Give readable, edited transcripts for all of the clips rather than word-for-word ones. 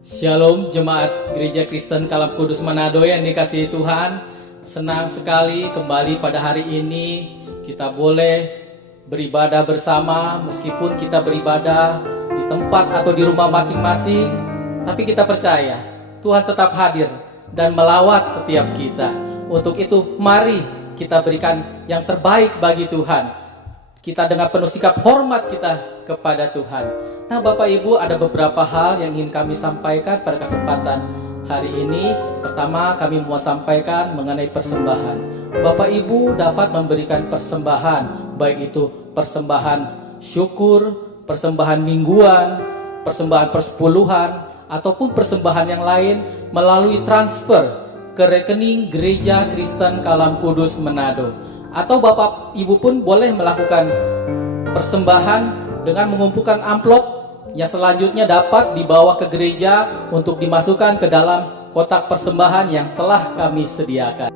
Shalom jemaat Gereja Kristen Kalam Kudus Manado yang dikasihi Tuhan. Senang sekali kembali pada hari ini kita boleh beribadah bersama. Meskipun kita beribadah di tempat atau di rumah masing-masing, tapi kita percaya Tuhan tetap hadir dan melawat setiap kita. Untuk itu mari kita berikan yang terbaik bagi Tuhan. Kita dengan penuh sikap hormat kita kepada Tuhan. Nah Bapak Ibu, ada beberapa hal yang ingin kami sampaikan pada kesempatan hari ini. Pertama, kami mau sampaikan mengenai persembahan. Bapak Ibu dapat memberikan persembahan, baik itu persembahan syukur, persembahan mingguan, persembahan persepuluhan, ataupun persembahan yang lain melalui transfer ke rekening Gereja Kristen Kalam Kudus Manado. Atau Bapak Ibu pun boleh melakukan persembahan dengan mengumpulkan amplop yang selanjutnya dapat dibawa ke gereja untuk dimasukkan ke dalam kotak persembahan yang telah kami sediakan.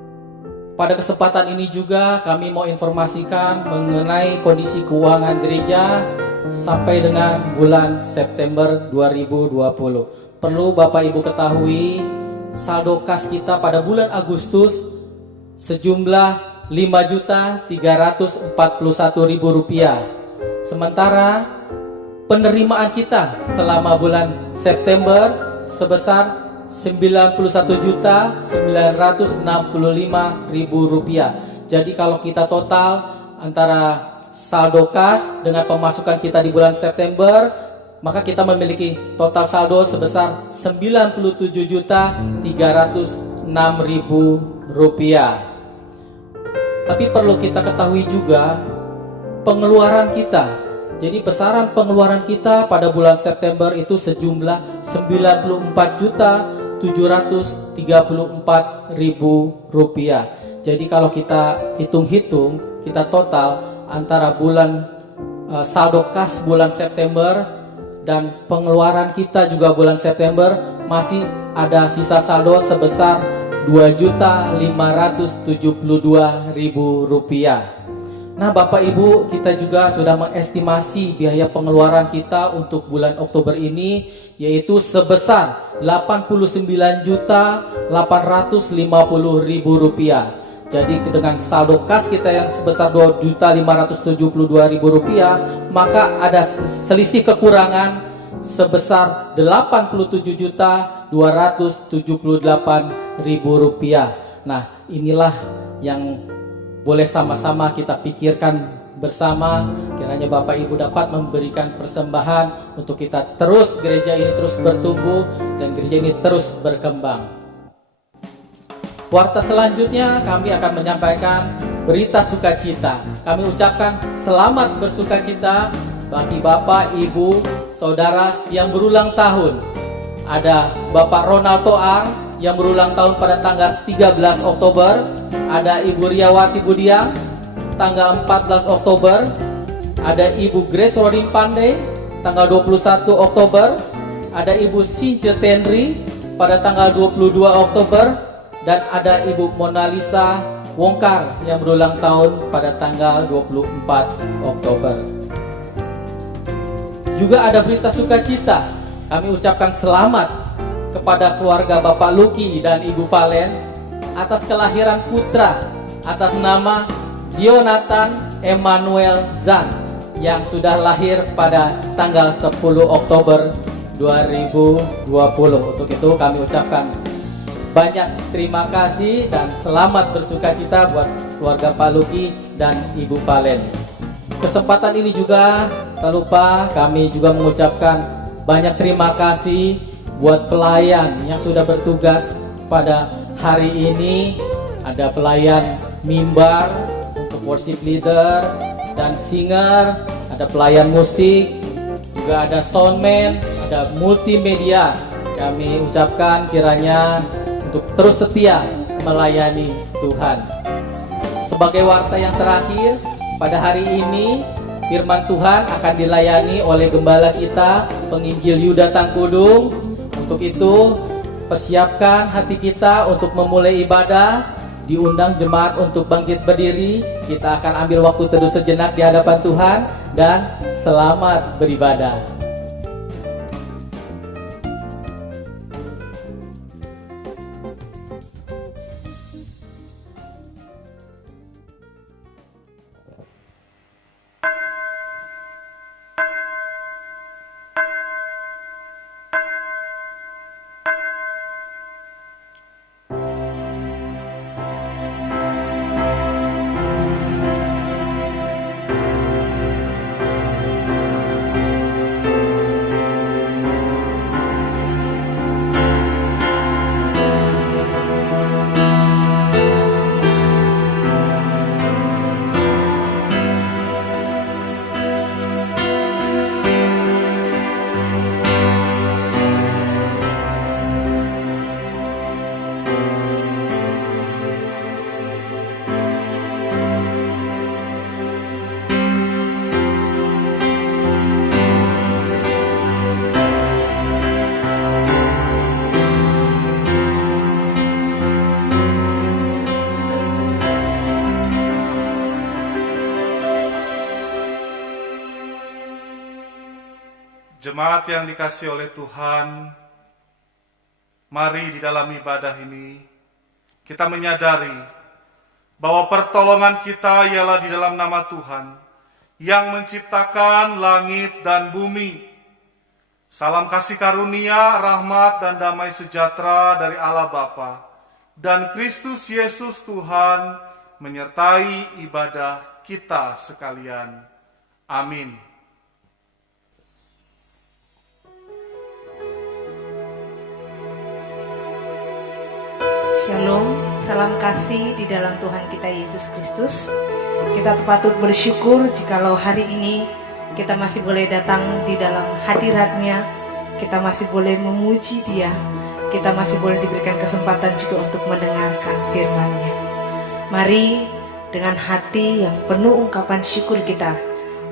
Pada kesempatan ini juga kami mau informasikan mengenai kondisi keuangan gereja sampai dengan bulan September 2020. Perlu Bapak Ibu ketahui, saldo kas kita pada bulan Agustus sejumlah Rp5.341.000. Sementara penerimaan kita selama bulan September sebesar Rp91.965.000. Jadi kalau kita total antara saldo kas dengan pemasukan kita di bulan September, maka kita memiliki total saldo sebesar Rp97.306.000. Tapi perlu kita ketahui juga pengeluaran kita. Jadi besaran pengeluaran kita pada bulan September itu sejumlah Rp94.734.000. Jadi kalau kita hitung-hitung, kita total antara bulan saldo kas bulan September dan pengeluaran kita juga bulan September masih ada sisa saldo sebesar Rp2.572.000. Nah Bapak Ibu, kita juga sudah mengestimasi biaya pengeluaran kita untuk bulan Oktober ini, yaitu sebesar Rp89.850.000. Jadi dengan saldo kas kita yang sebesar Rp2.572.000, maka ada selisih kekurangan sebesar Rp80.278.000. Nah inilah yang boleh sama-sama kita pikirkan bersama. Kiranya Bapak Ibu dapat memberikan persembahan untuk kita terus gereja ini terus bertumbuh dan gereja ini terus berkembang. Warta selanjutnya kami akan menyampaikan berita sukacita. Kami ucapkan selamat bersukacita bagi Bapak, Ibu, Saudara yang berulang tahun. Ada Bapak Ronald Toang yang berulang tahun pada tanggal 13 Oktober. Ada Ibu Riawati Budiang tanggal 14 Oktober. Ada Ibu Grace Rodim Pandey tanggal 21 Oktober. Ada Ibu Since Tenri pada tanggal 22 Oktober. Dan ada Ibu Mona Lisa Wongkar yang berulang tahun pada tanggal 24 Oktober. Juga ada berita sukacita. Kami ucapkan selamat kepada keluarga Bapak Luki dan Ibu Valen atas kelahiran putra atas nama Zionathan Emmanuel Zan yang sudah lahir pada tanggal 10 Oktober 2020. Untuk itu kami ucapkan banyak terima kasih dan selamat bersukacita buat keluarga Pak Luki dan Ibu Valen. Kesempatan ini juga tak lupa kami juga mengucapkan banyak terima kasih buat pelayan yang sudah bertugas pada hari ini. Ada pelayan mimbar untuk worship leader dan singer, ada pelayan musik, juga ada soundman, ada multimedia. Kami ucapkan kiranya untuk terus setia melayani Tuhan. Sebagai warta yang terakhir, pada hari ini firman Tuhan akan dilayani oleh gembala kita, penginjil Yuda Tangkudung. Untuk itu, persiapkan hati kita untuk memulai ibadah. Diundang jemaat untuk bangkit berdiri. Kita akan ambil waktu teduh sejenak di hadapan Tuhan dan selamat beribadah. Jemaat yang dikasihi oleh Tuhan, mari di dalam ibadah ini kita menyadari bahwa pertolongan kita ialah di dalam nama Tuhan yang menciptakan langit dan bumi. Salam kasih karunia, rahmat dan damai sejahtera dari Allah Bapa dan Kristus Yesus Tuhan menyertai ibadah kita sekalian. Amin. Shalom, salam kasih di dalam Tuhan kita Yesus Kristus. Kita patut bersyukur jikalau hari ini kita masih boleh datang di dalam hadirat-Nya, kita masih boleh memuji Dia, kita masih boleh diberikan kesempatan juga untuk mendengarkan firman-Nya. Mari dengan hati yang penuh ungkapan syukur kita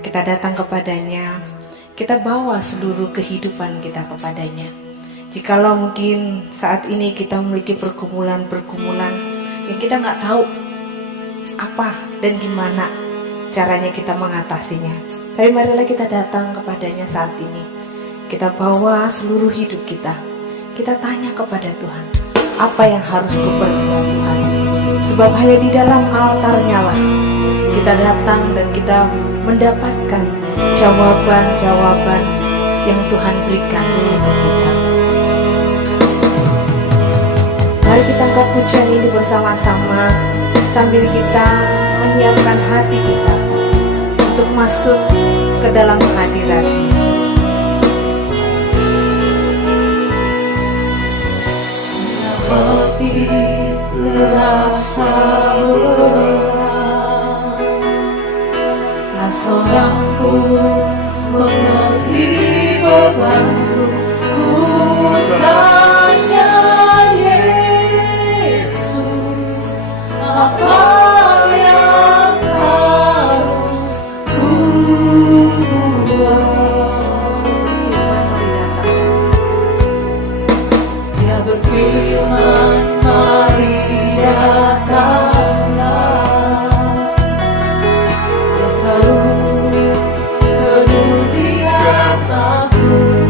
datang kepadanya, kita bawa seluruh kehidupan kita kepadanya. Jikalau mungkin saat ini kita memiliki pergumulan-pergumulan yang kita nggak tahu apa dan gimana caranya kita mengatasinya, tapi marilah kita datang kepadanya saat ini. Kita bawa seluruh hidup kita tanya kepada Tuhan, apa yang harus kuperbuat Tuhan. Sebab hanya di dalam altar-Nya lah kita datang dan kita mendapatkan jawaban-jawaban yang Tuhan berikan untuk kita. Mari kita angkat pujian ini bersama-sama sambil kita menyiapkan hati kita untuk masuk ke dalam hadirat-Nya. Hati terasa berat, tak seorang pun mengerti bebanku. Ku tanya Yesus, apa yang harus ku buat? Dia berfirman, mari datanglah. Dia selalu peduli kataku,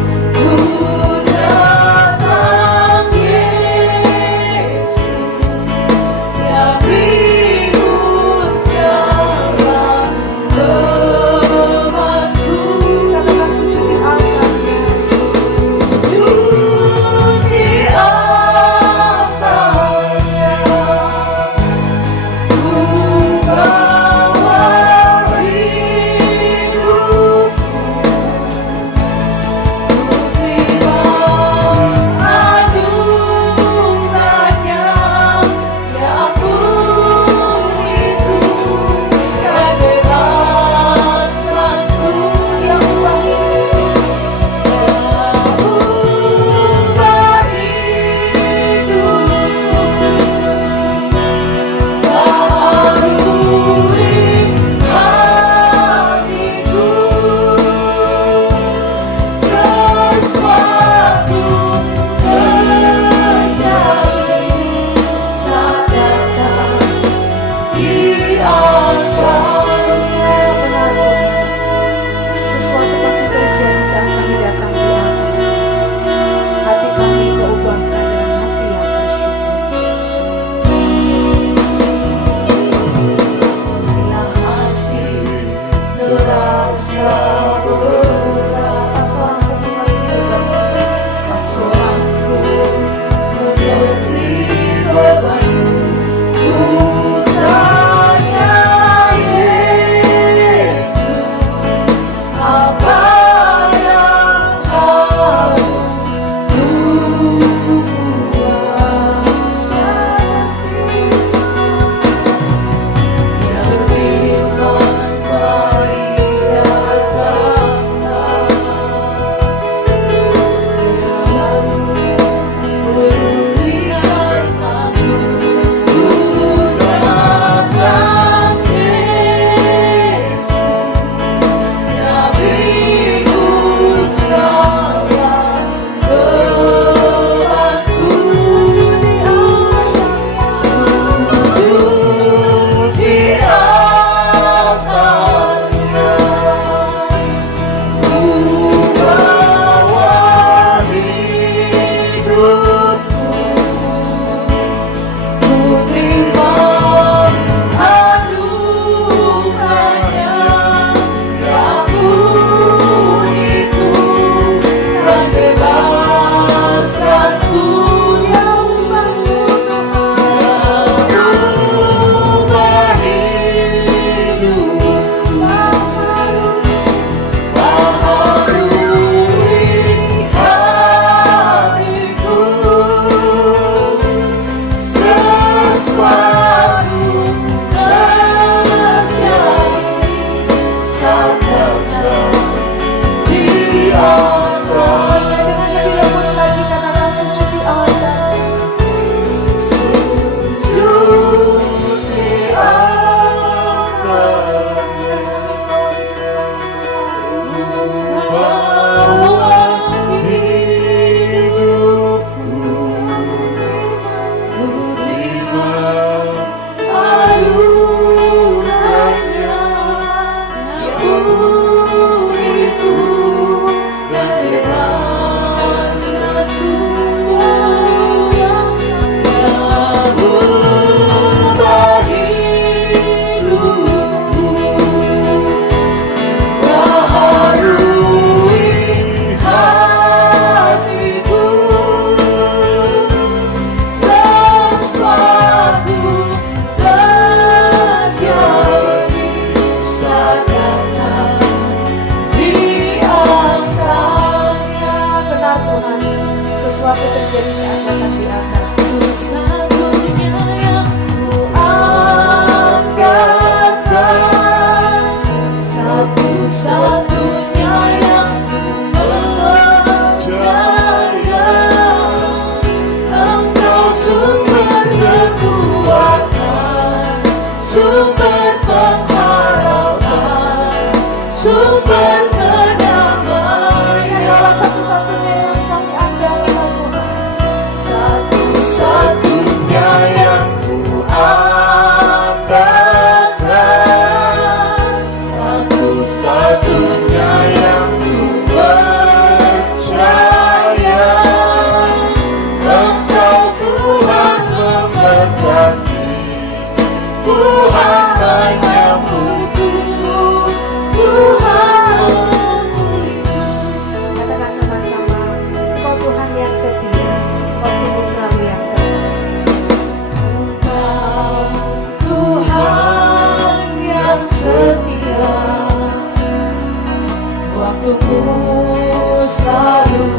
untukmu selalu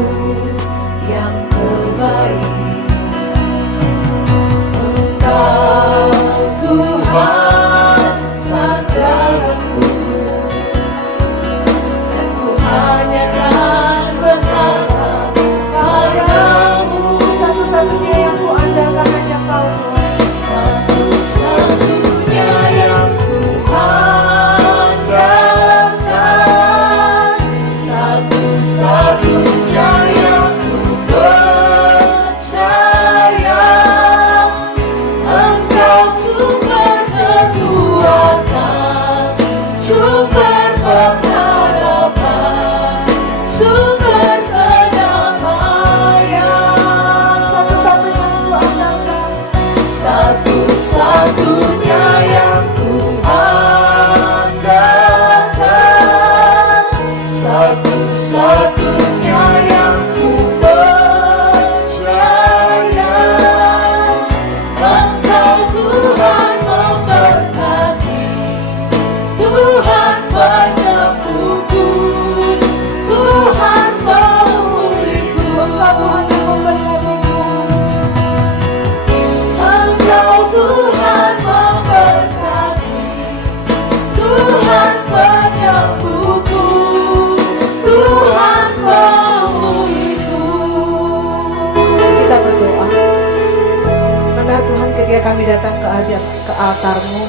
yang terbaik. Engkau Tuhan sandaranku, dan ku hanya akan berharap padamu. Satu-satunya yang ku andalkan hanya Kau Tuhan. Satu-satunya yang ku andalkan, satu-satunya yang ku percaya. Engkau sumber kekuatan, sumber pengharapan, sumber kedamaian. Satu-satunya yang ku andalkan, satu-satunya yang ku percaya. Engkau Tuhan memberkati, Tuhan penyembuhku, Tuhan pemulihku. Engkau Tuhan memberkati, Tuhan penyembuhku, Tuhan pemulihku. Kita berdoa. Benar Tuhan, ketika kami datang ke altar-Mu,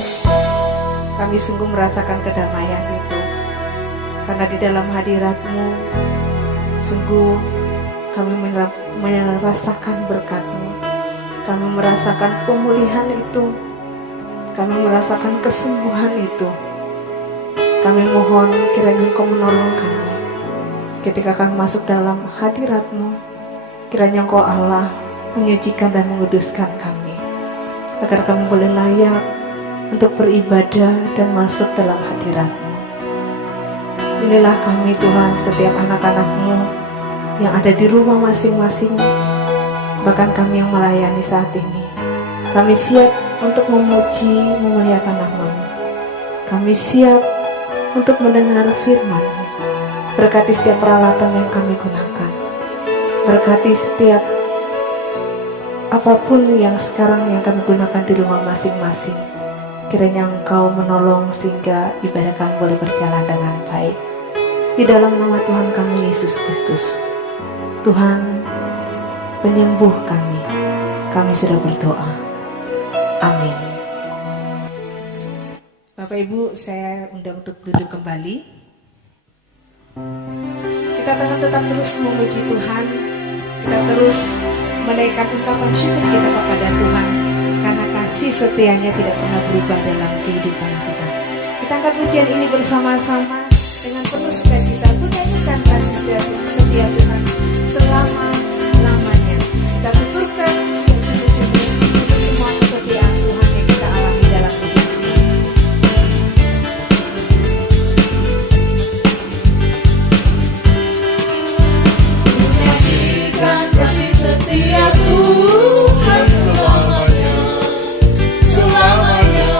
kami sungguh merasakan kedamaian itu. Karena di dalam hadirat-Mu, sungguh kami merasakan berkat-Mu. Kami merasakan pemulihan itu. Kami merasakan kesembuhan itu. Kami mohon kiranya Engkau menolong kami. Ketika kami masuk dalam hadirat-Mu, kiranya Engkau Allah menyucikan dan menguduskan kami, agar kami boleh layak untuk beribadah dan masuk dalam hadirat-Mu. Inilah kami Tuhan, setiap anak-anak-Mu yang ada di rumah masing-masing, bahkan kami yang melayani saat ini. Kami siap untuk memuji, memuliakan nama-Mu. Kami siap untuk mendengar firman-Mu. Berkati setiap peralatan yang kami gunakan. Berkati setiap apapun yang sekarang yang kami gunakan di rumah masing-masing. Kiranya Engkau menolong sehingga ibadah kami boleh berjalan dengan baik. Di dalam nama Tuhan kami Yesus Kristus, Tuhan penyembuh kami sudah berdoa. Amin. Bapak Ibu, saya undang untuk duduk kembali. Kita akan tetap terus memuji Tuhan. Kita terus menaikkan ungkapan syukur kita kepada Tuhan, karena kasih setianya tidak pernah berubah dalam kehidupan kita. Kita angkat pujian ini bersama-sama dengan penuh sukacita, menyanyikan kasih setia Tuhan selama-lamanya. Kita tuturkan yang cukup-cukup untuk semua kesetiaan Tuhan yang kita alami dalam hidup ini. Menyaksikan kasih setia Tuhan selamanya, selamanya.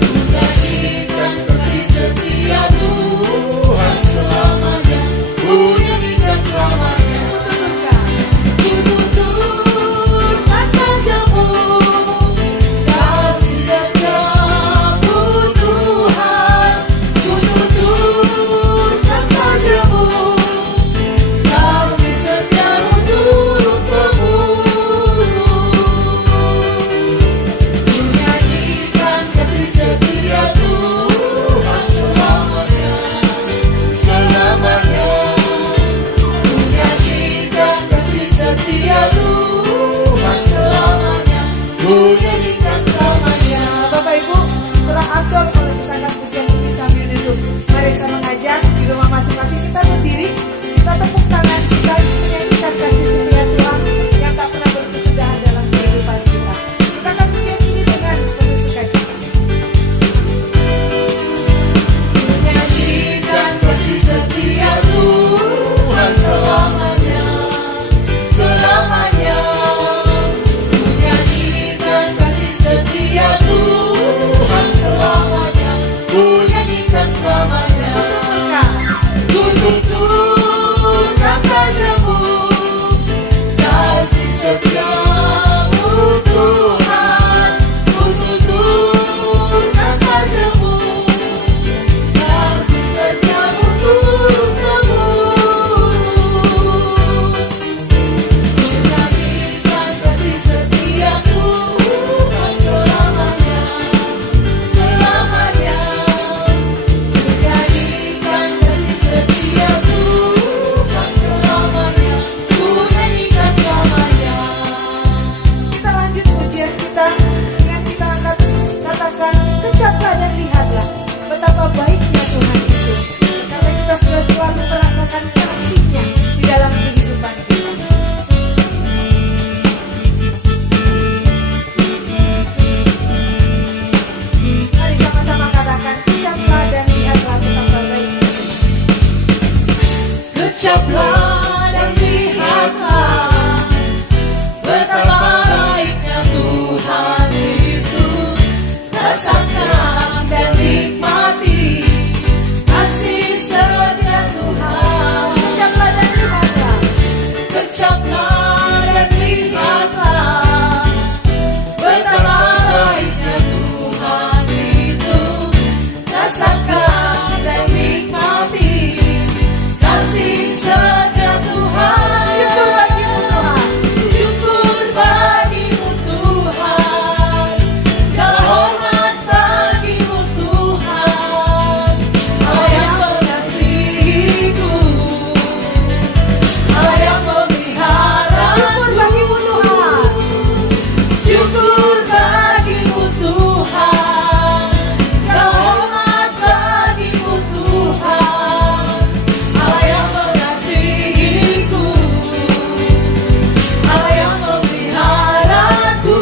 Menyaksikan kasih setia Tuhan Ucaplah dan lihatlah betapa baiknya Tuhan itu. Rasakan dan nikmati kasih setia Tuhan. Ucaplah dan lihatlah. Ucaplah dan lihatlah betapa baiknya Tuhan itu. Rasakan dan nikmati kasih setia Tuhan. Syukur bagimu Tuhan. Segala hormat bagimu Tuhan. Allah yang mengasihiku, Allah yang memeliharaku. Syukur bagimu Tuhan. Segala hormat bagimu Tuhan. Allah yang mengasihiku, Allah yang memeliharaku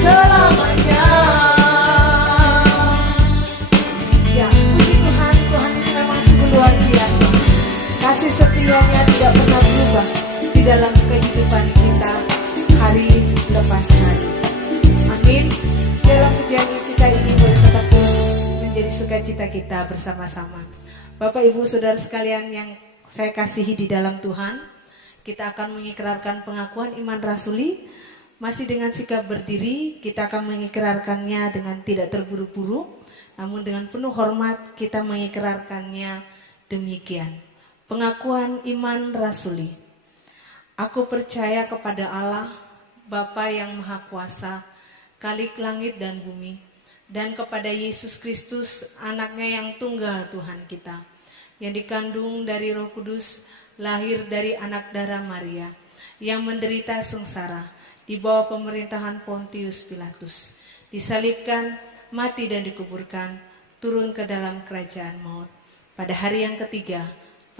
selamanya. Ya, puji Tuhan, Tuhan ini memang sungguh luar biasa. Kasih setianya tidak pernah berubah di dalam kehidupan kita hari lepas hari. Amin. Dalam pujian kita ini boleh tetap terus menjadi sukacita kita bersama-sama. Bapak Ibu Saudara sekalian yang saya kasihi di dalam Tuhan, kita akan mengikrarkan pengakuan iman rasuli. Masih dengan sikap berdiri, kita akan mengikrarkannya dengan tidak terburu-buru, namun dengan penuh hormat kita mengikrarkannya demikian. Pengakuan iman rasuli. Aku percaya kepada Allah, Bapa yang Maha Kuasa, Khalik langit dan bumi, dan kepada Yesus Kristus, anaknya yang tunggal Tuhan kita, yang dikandung dari Roh Kudus, lahir dari anak darah Maria, yang menderita sengsara di bawah pemerintahan Pontius Pilatus, disalibkan, mati dan dikuburkan, turun ke dalam kerajaan maut. Pada hari yang ketiga,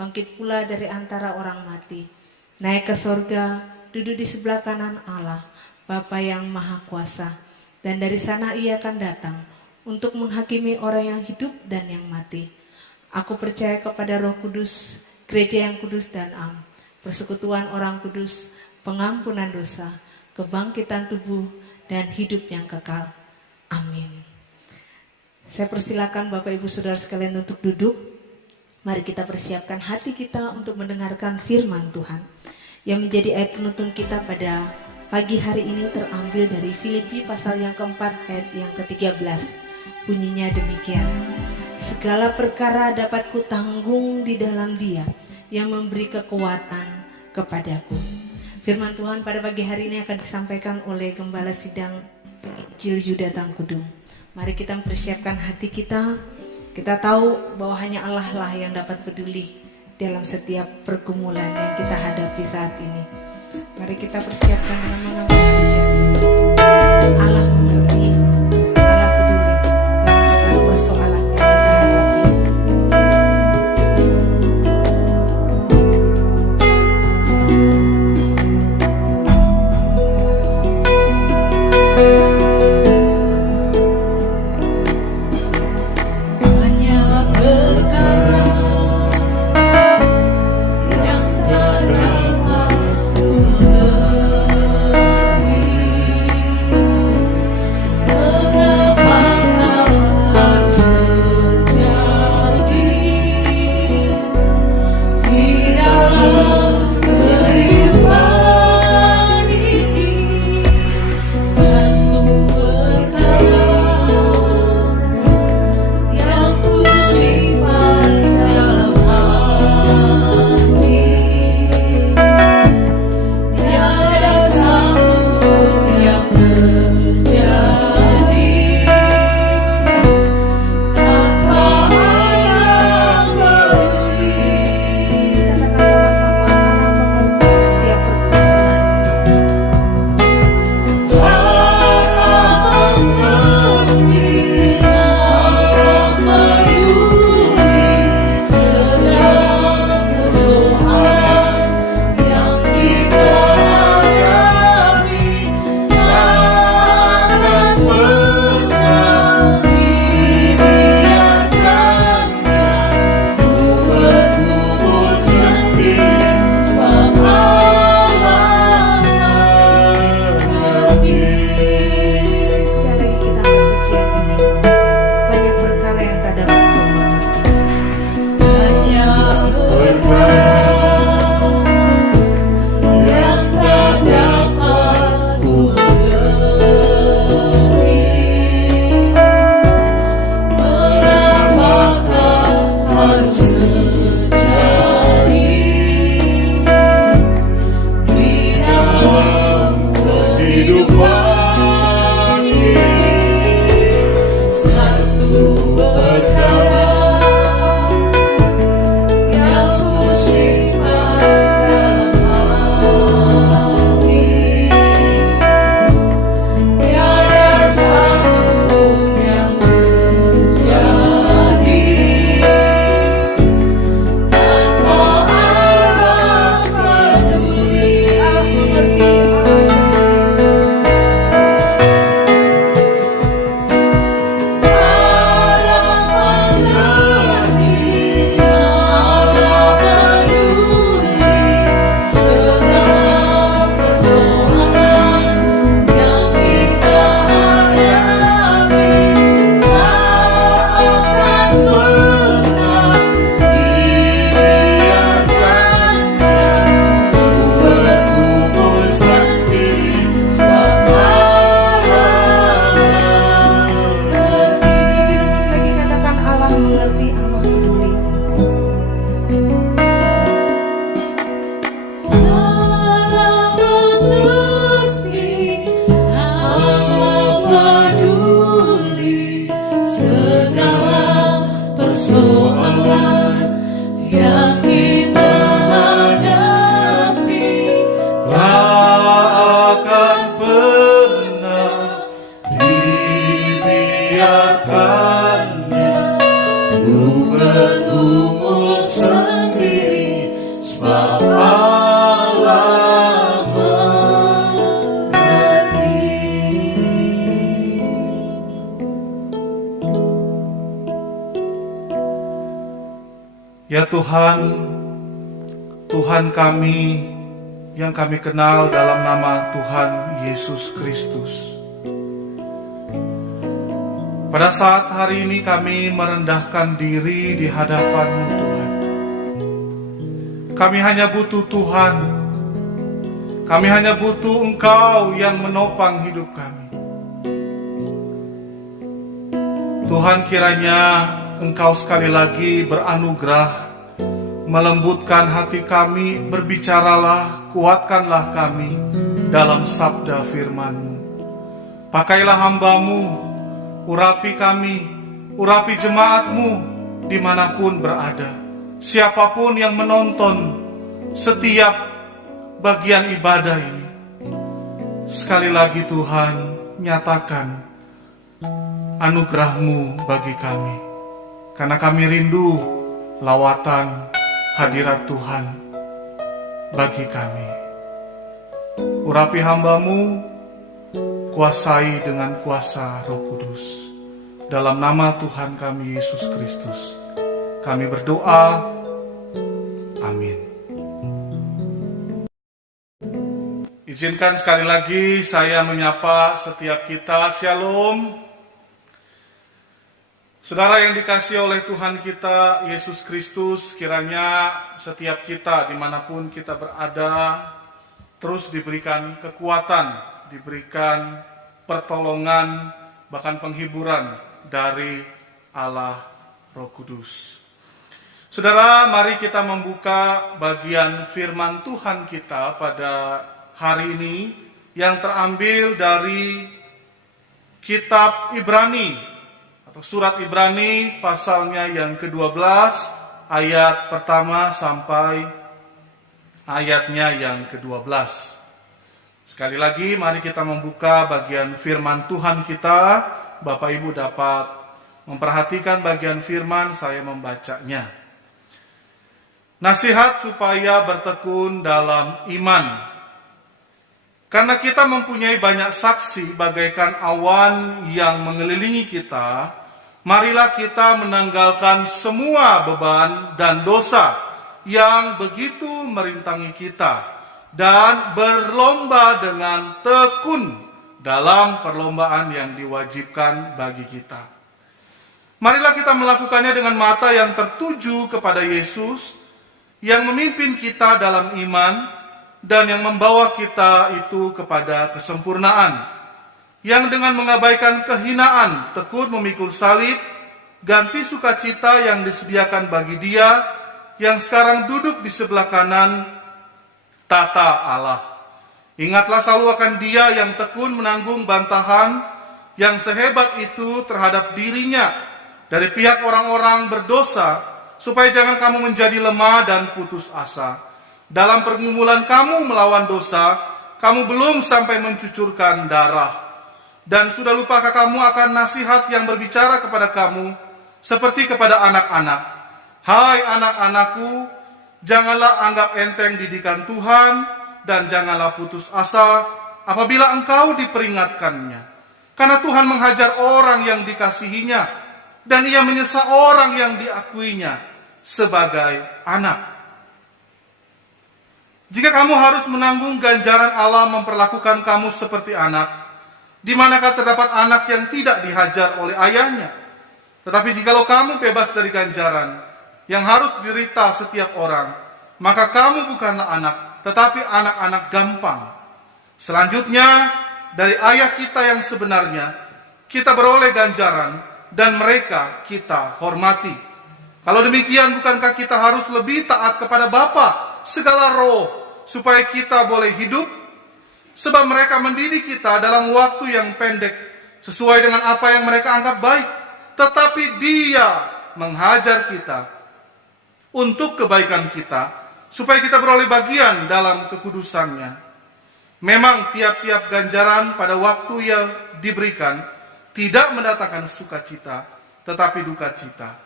bangkit pula dari antara orang mati, naik ke sorga, duduk di sebelah kanan Allah, Bapa yang Maha Kuasa, dan dari sana ia akan datang untuk menghakimi orang yang hidup dan yang mati. Aku percaya kepada Roh Kudus, gereja yang kudus dan am, persekutuan orang kudus, pengampunan dosa, kebangkitan tubuh, dan hidup yang kekal. Amin. Saya persilakan Bapak Ibu Saudara sekalian untuk duduk. Mari kita persiapkan hati kita untuk mendengarkan firman Tuhan yang menjadi ayat penuntun kita pada pagi hari ini, terambil dari Filipi pasal yang keempat ayat yang ke-13. Bunyinya demikian: segala perkara dapat kutanggung di dalam Dia yang memberi kekuatan kepadaku. Firman Tuhan pada pagi hari ini akan disampaikan oleh Gembala Sidang Injil Yuda Tangkudung. Mari kita mempersiapkan hati kita. Kita tahu bahwa hanya Allah lah yang dapat peduli dalam setiap pergumulan yang kita hadapi saat ini. Mari kita persiapkan dengan mengambil hujan. Allah mengerti, Allah peduli dalam segala persoalan yang kita hadapi. Hanya perkara yang tak dapat ku beri. Tuhan, Tuhan kami yang kami kenal dalam nama Tuhan Yesus Kristus. Pada saat hari ini kami merendahkan diri di hadapan-Mu Tuhan. Kami hanya butuh Tuhan. Kami hanya butuh Engkau yang menopang hidup kami. Tuhan, kiranya Engkau sekali lagi beranugerah, melembutkan hati kami, berbicaralah, kuatkanlah kami dalam sabda firman-Mu. Pakailah hamba-Mu, urapi kami, urapi jemaat-Mu dimanapun berada. Siapapun yang menonton setiap bagian ibadah ini, sekali lagi Tuhan, nyatakan anugerah-Mu bagi kami. Karena kami rindu lawatan hadirat Tuhan bagi kami. Urapi hamba-Mu, kuasai dengan kuasa Roh Kudus. Dalam nama Tuhan kami Yesus Kristus, kami berdoa. Amin. Izinkan sekali lagi saya menyapa setiap kita. Shalom. Saudara yang dikasihi oleh Tuhan kita Yesus Kristus, kiranya setiap kita dimanapun kita berada terus diberikan kekuatan, diberikan pertolongan, bahkan penghiburan dari Allah Roh Kudus. Saudara, mari kita membuka bagian firman Tuhan kita pada hari ini yang terambil dari kitab Ibrani atau surat Ibrani pasalnya yang ke-12 ayat pertama sampai ayatnya yang ke-12. Sekali lagi mari kita membuka bagian firman Tuhan kita. Bapak Ibu dapat memperhatikan bagian firman, saya membacanya. Nasihat supaya bertekun dalam iman. Karena kita mempunyai banyak saksi bagaikan awan yang mengelilingi kita, marilah kita menanggalkan semua beban dan dosa yang begitu merintangi kita dan berlomba dengan tekun dalam perlombaan yang diwajibkan bagi kita. Marilah kita melakukannya dengan mata yang tertuju kepada Yesus yang memimpin kita dalam iman dan yang membawa kita itu kepada kesempurnaan, yang dengan mengabaikan kehinaan tekun memikul salib, ganti sukacita yang disediakan bagi Dia yang sekarang duduk di sebelah kanan tata Allah. Ingatlah selalu akan Dia yang tekun menanggung bantahan yang sehebat itu terhadap dirinya dari pihak orang-orang berdosa, supaya jangan kamu menjadi lemah dan putus asa. Dalam pergumulan kamu melawan dosa, kamu belum sampai mencucurkan darah. Dan sudah lupakah kamu akan nasihat yang berbicara kepada kamu seperti kepada anak-anak? Hai anak-anakku, janganlah anggap enteng didikan Tuhan, dan janganlah putus asa apabila engkau diperingatkannya. Karena Tuhan menghajar orang yang dikasihinya, dan Ia menyesa orang yang diakuinya sebagai anak. Jika kamu harus menanggung ganjaran Allah memperlakukan kamu seperti anak, di manakah terdapat anak yang tidak dihajar oleh ayahnya? Tetapi jikalau kamu bebas dari ganjaran yang harus diderita setiap orang, maka kamu bukanlah anak, tetapi anak-anak gampang. Selanjutnya, dari ayah kita yang sebenarnya, kita beroleh ganjaran, dan mereka kita hormati. Kalau demikian, bukankah kita harus lebih taat kepada Bapa segala roh, supaya kita boleh hidup? Sebab mereka mendidik kita dalam waktu yang pendek, sesuai dengan apa yang mereka anggap baik. Tetapi Dia menghajar kita untuk kebaikan kita, supaya kita beroleh bagian dalam kekudusannya. Memang tiap-tiap ganjaran pada waktu yang diberikan tidak mendatangkan sukacita, tetapi duka cita.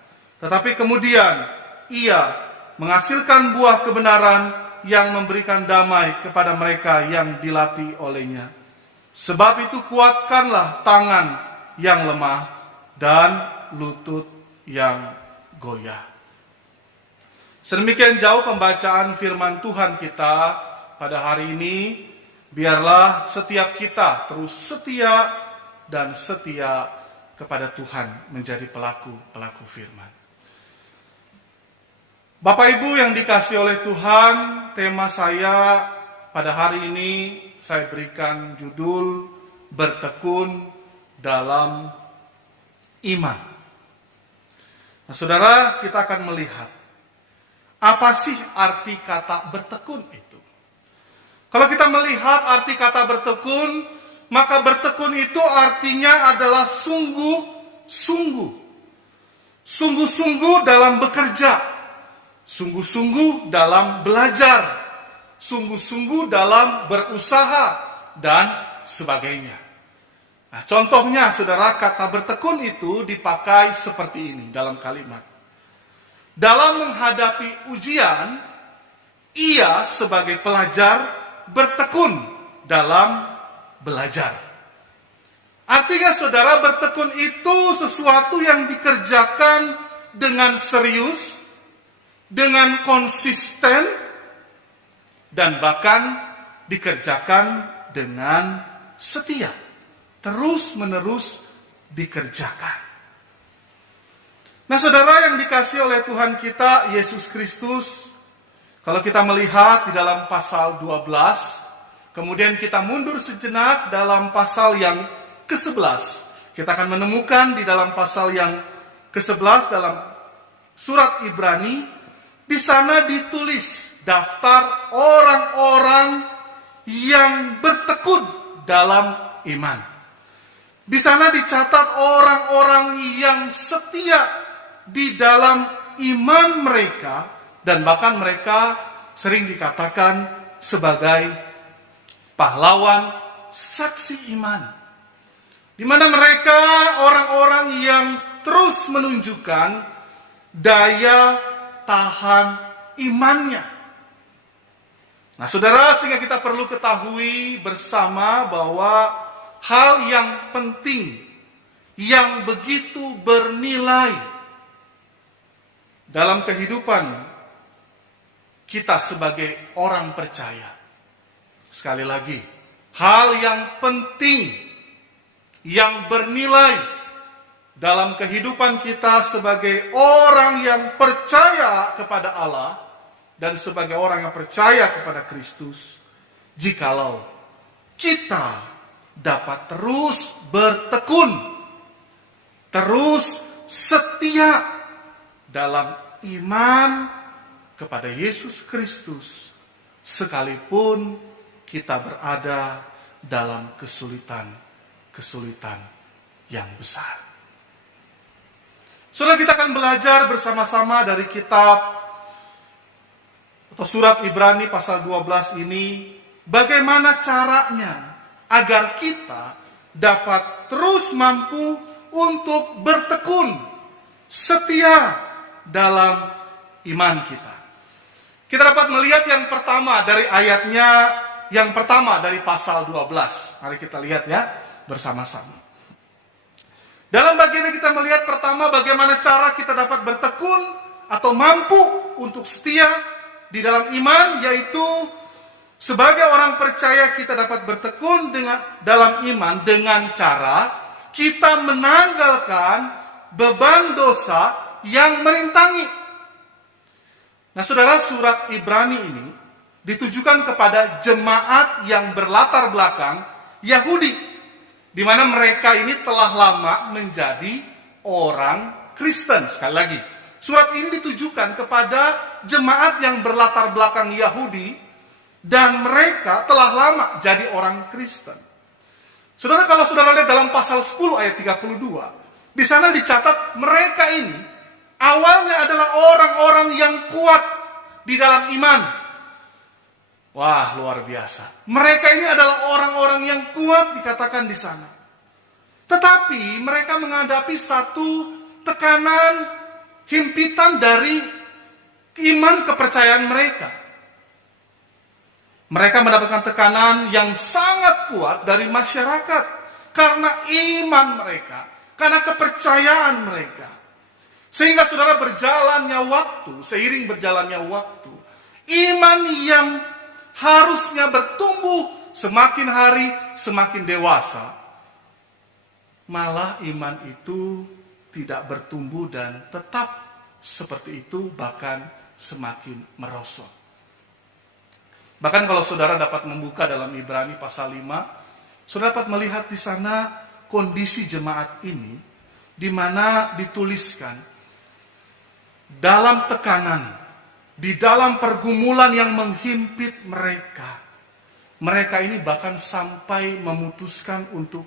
Tetapi kemudian Ia menghasilkan buah kebenaran yang memberikan damai kepada mereka yang dilatih olehnya. Sebab itu kuatkanlah tangan yang lemah dan lutut yang goyah. Sedemikian jauh pembacaan firman Tuhan kita pada hari ini. Biarlah setiap kita terus setia dan setia kepada Tuhan menjadi pelaku firman. Bapak Ibu yang dikasihi oleh Tuhan, tema saya pada hari ini saya berikan judul bertekun dalam iman. Nah, saudara, kita akan melihat apa sih arti kata bertekun itu. Kalau kita melihat arti kata bertekun, maka bertekun itu artinya adalah sungguh-sungguh. Sungguh-sungguh dalam bekerja, sungguh-sungguh dalam belajar, sungguh-sungguh dalam berusaha, dan sebagainya. Nah, contohnya, saudara, kata bertekun itu dipakai seperti ini dalam kalimat. Dalam menghadapi ujian, ia sebagai pelajar bertekun dalam belajar. Artinya, saudara, bertekun itu sesuatu yang dikerjakan dengan serius, dengan konsisten, dan bahkan dikerjakan dengan setia. Terus-menerus dikerjakan. Nah, saudara yang dikasihi oleh Tuhan kita, Yesus Kristus, kalau kita melihat di dalam pasal 12, kemudian kita mundur sejenak dalam pasal yang ke-11, kita akan menemukan di dalam pasal yang ke-11 dalam surat Ibrani, di sana ditulis daftar orang-orang yang bertekun dalam iman. Di sana dicatat orang-orang yang setia di dalam iman mereka, dan bahkan mereka sering dikatakan sebagai pahlawan saksi iman. Di mana mereka orang-orang yang terus menunjukkan daya tahan imannya. Nah, saudara, sehingga kita perlu ketahui bersama bahwa hal yang penting, yang begitu bernilai dalam kehidupan kita sebagai orang percaya. Sekali lagi, hal yang penting, yang bernilai dalam kehidupan kita sebagai orang yang percaya kepada Allah dan sebagai orang yang percaya kepada Kristus, jikalau kita dapat terus bertekun, terus setia dalam iman kepada Yesus Kristus, sekalipun kita berada dalam kesulitan yang besar. Saudara, kita akan belajar bersama-sama dari kitab atau surat Ibrani pasal 12 ini, bagaimana caranya agar kita dapat terus mampu untuk bertekun, setia dalam iman kita. Kita dapat melihat yang pertama dari ayatnya, yang pertama dari pasal 12. Mari kita lihat ya bersama-sama. Dalam bagian ini kita melihat pertama bagaimana cara kita dapat bertekun atau mampu untuk setia di dalam iman, yaitu sebagai orang percaya kita dapat bertekun dalam iman dengan cara kita menanggalkan beban dosa yang merintangi. Nah, saudara, surat Ibrani ini ditujukan kepada jemaat yang berlatar belakang Yahudi, di mana mereka ini telah lama menjadi orang Kristen. Sekali lagi, surat ini ditujukan kepada jemaat yang berlatar belakang Yahudi, dan mereka telah lama jadi orang Kristen. Saudara, kalau saudara lihat dalam pasal 10 ayat 32, di sana dicatat mereka ini awalnya adalah orang-orang yang kuat di dalam iman. Wah, luar biasa. Mereka ini adalah orang-orang yang kuat dikatakan di sana. Tetapi mereka menghadapi satu tekanan, himpitan dari iman kepercayaan mereka. Mereka mendapatkan tekanan yang sangat kuat dari masyarakat karena iman mereka, karena kepercayaan mereka. Sehingga saudara, berjalannya waktu, seiring berjalannya waktu, iman yang harusnya bertumbuh semakin hari semakin dewasa, malah iman itu tidak bertumbuh dan tetap seperti itu, bahkan semakin merosot. Bahkan kalau saudara dapat membuka dalam Ibrani pasal 5, saudara dapat melihat di sana kondisi jemaat ini, di mana dituliskan dalam tekanan, di dalam pergumulan yang menghimpit mereka. Mereka ini bahkan sampai memutuskan untuk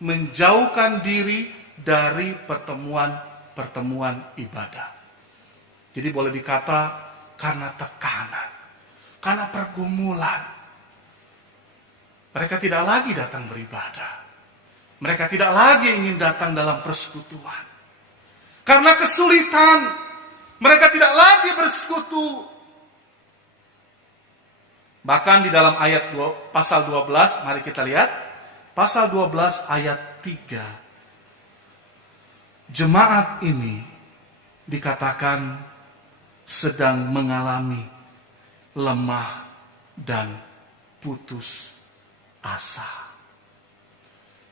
menjauhkan diri dari pertemuan-pertemuan ibadah. Jadi boleh dikata karena tekanan, karena pergumulan, mereka tidak lagi datang beribadah. Mereka tidak lagi ingin datang dalam persekutuan. Karena kesulitan, mereka tidak lagi bersekutu. Bahkan di dalam ayat pasal 12, mari kita lihat. Pasal 12 ayat 3. Jemaat ini dikatakan sedang mengalami lemah dan putus asa.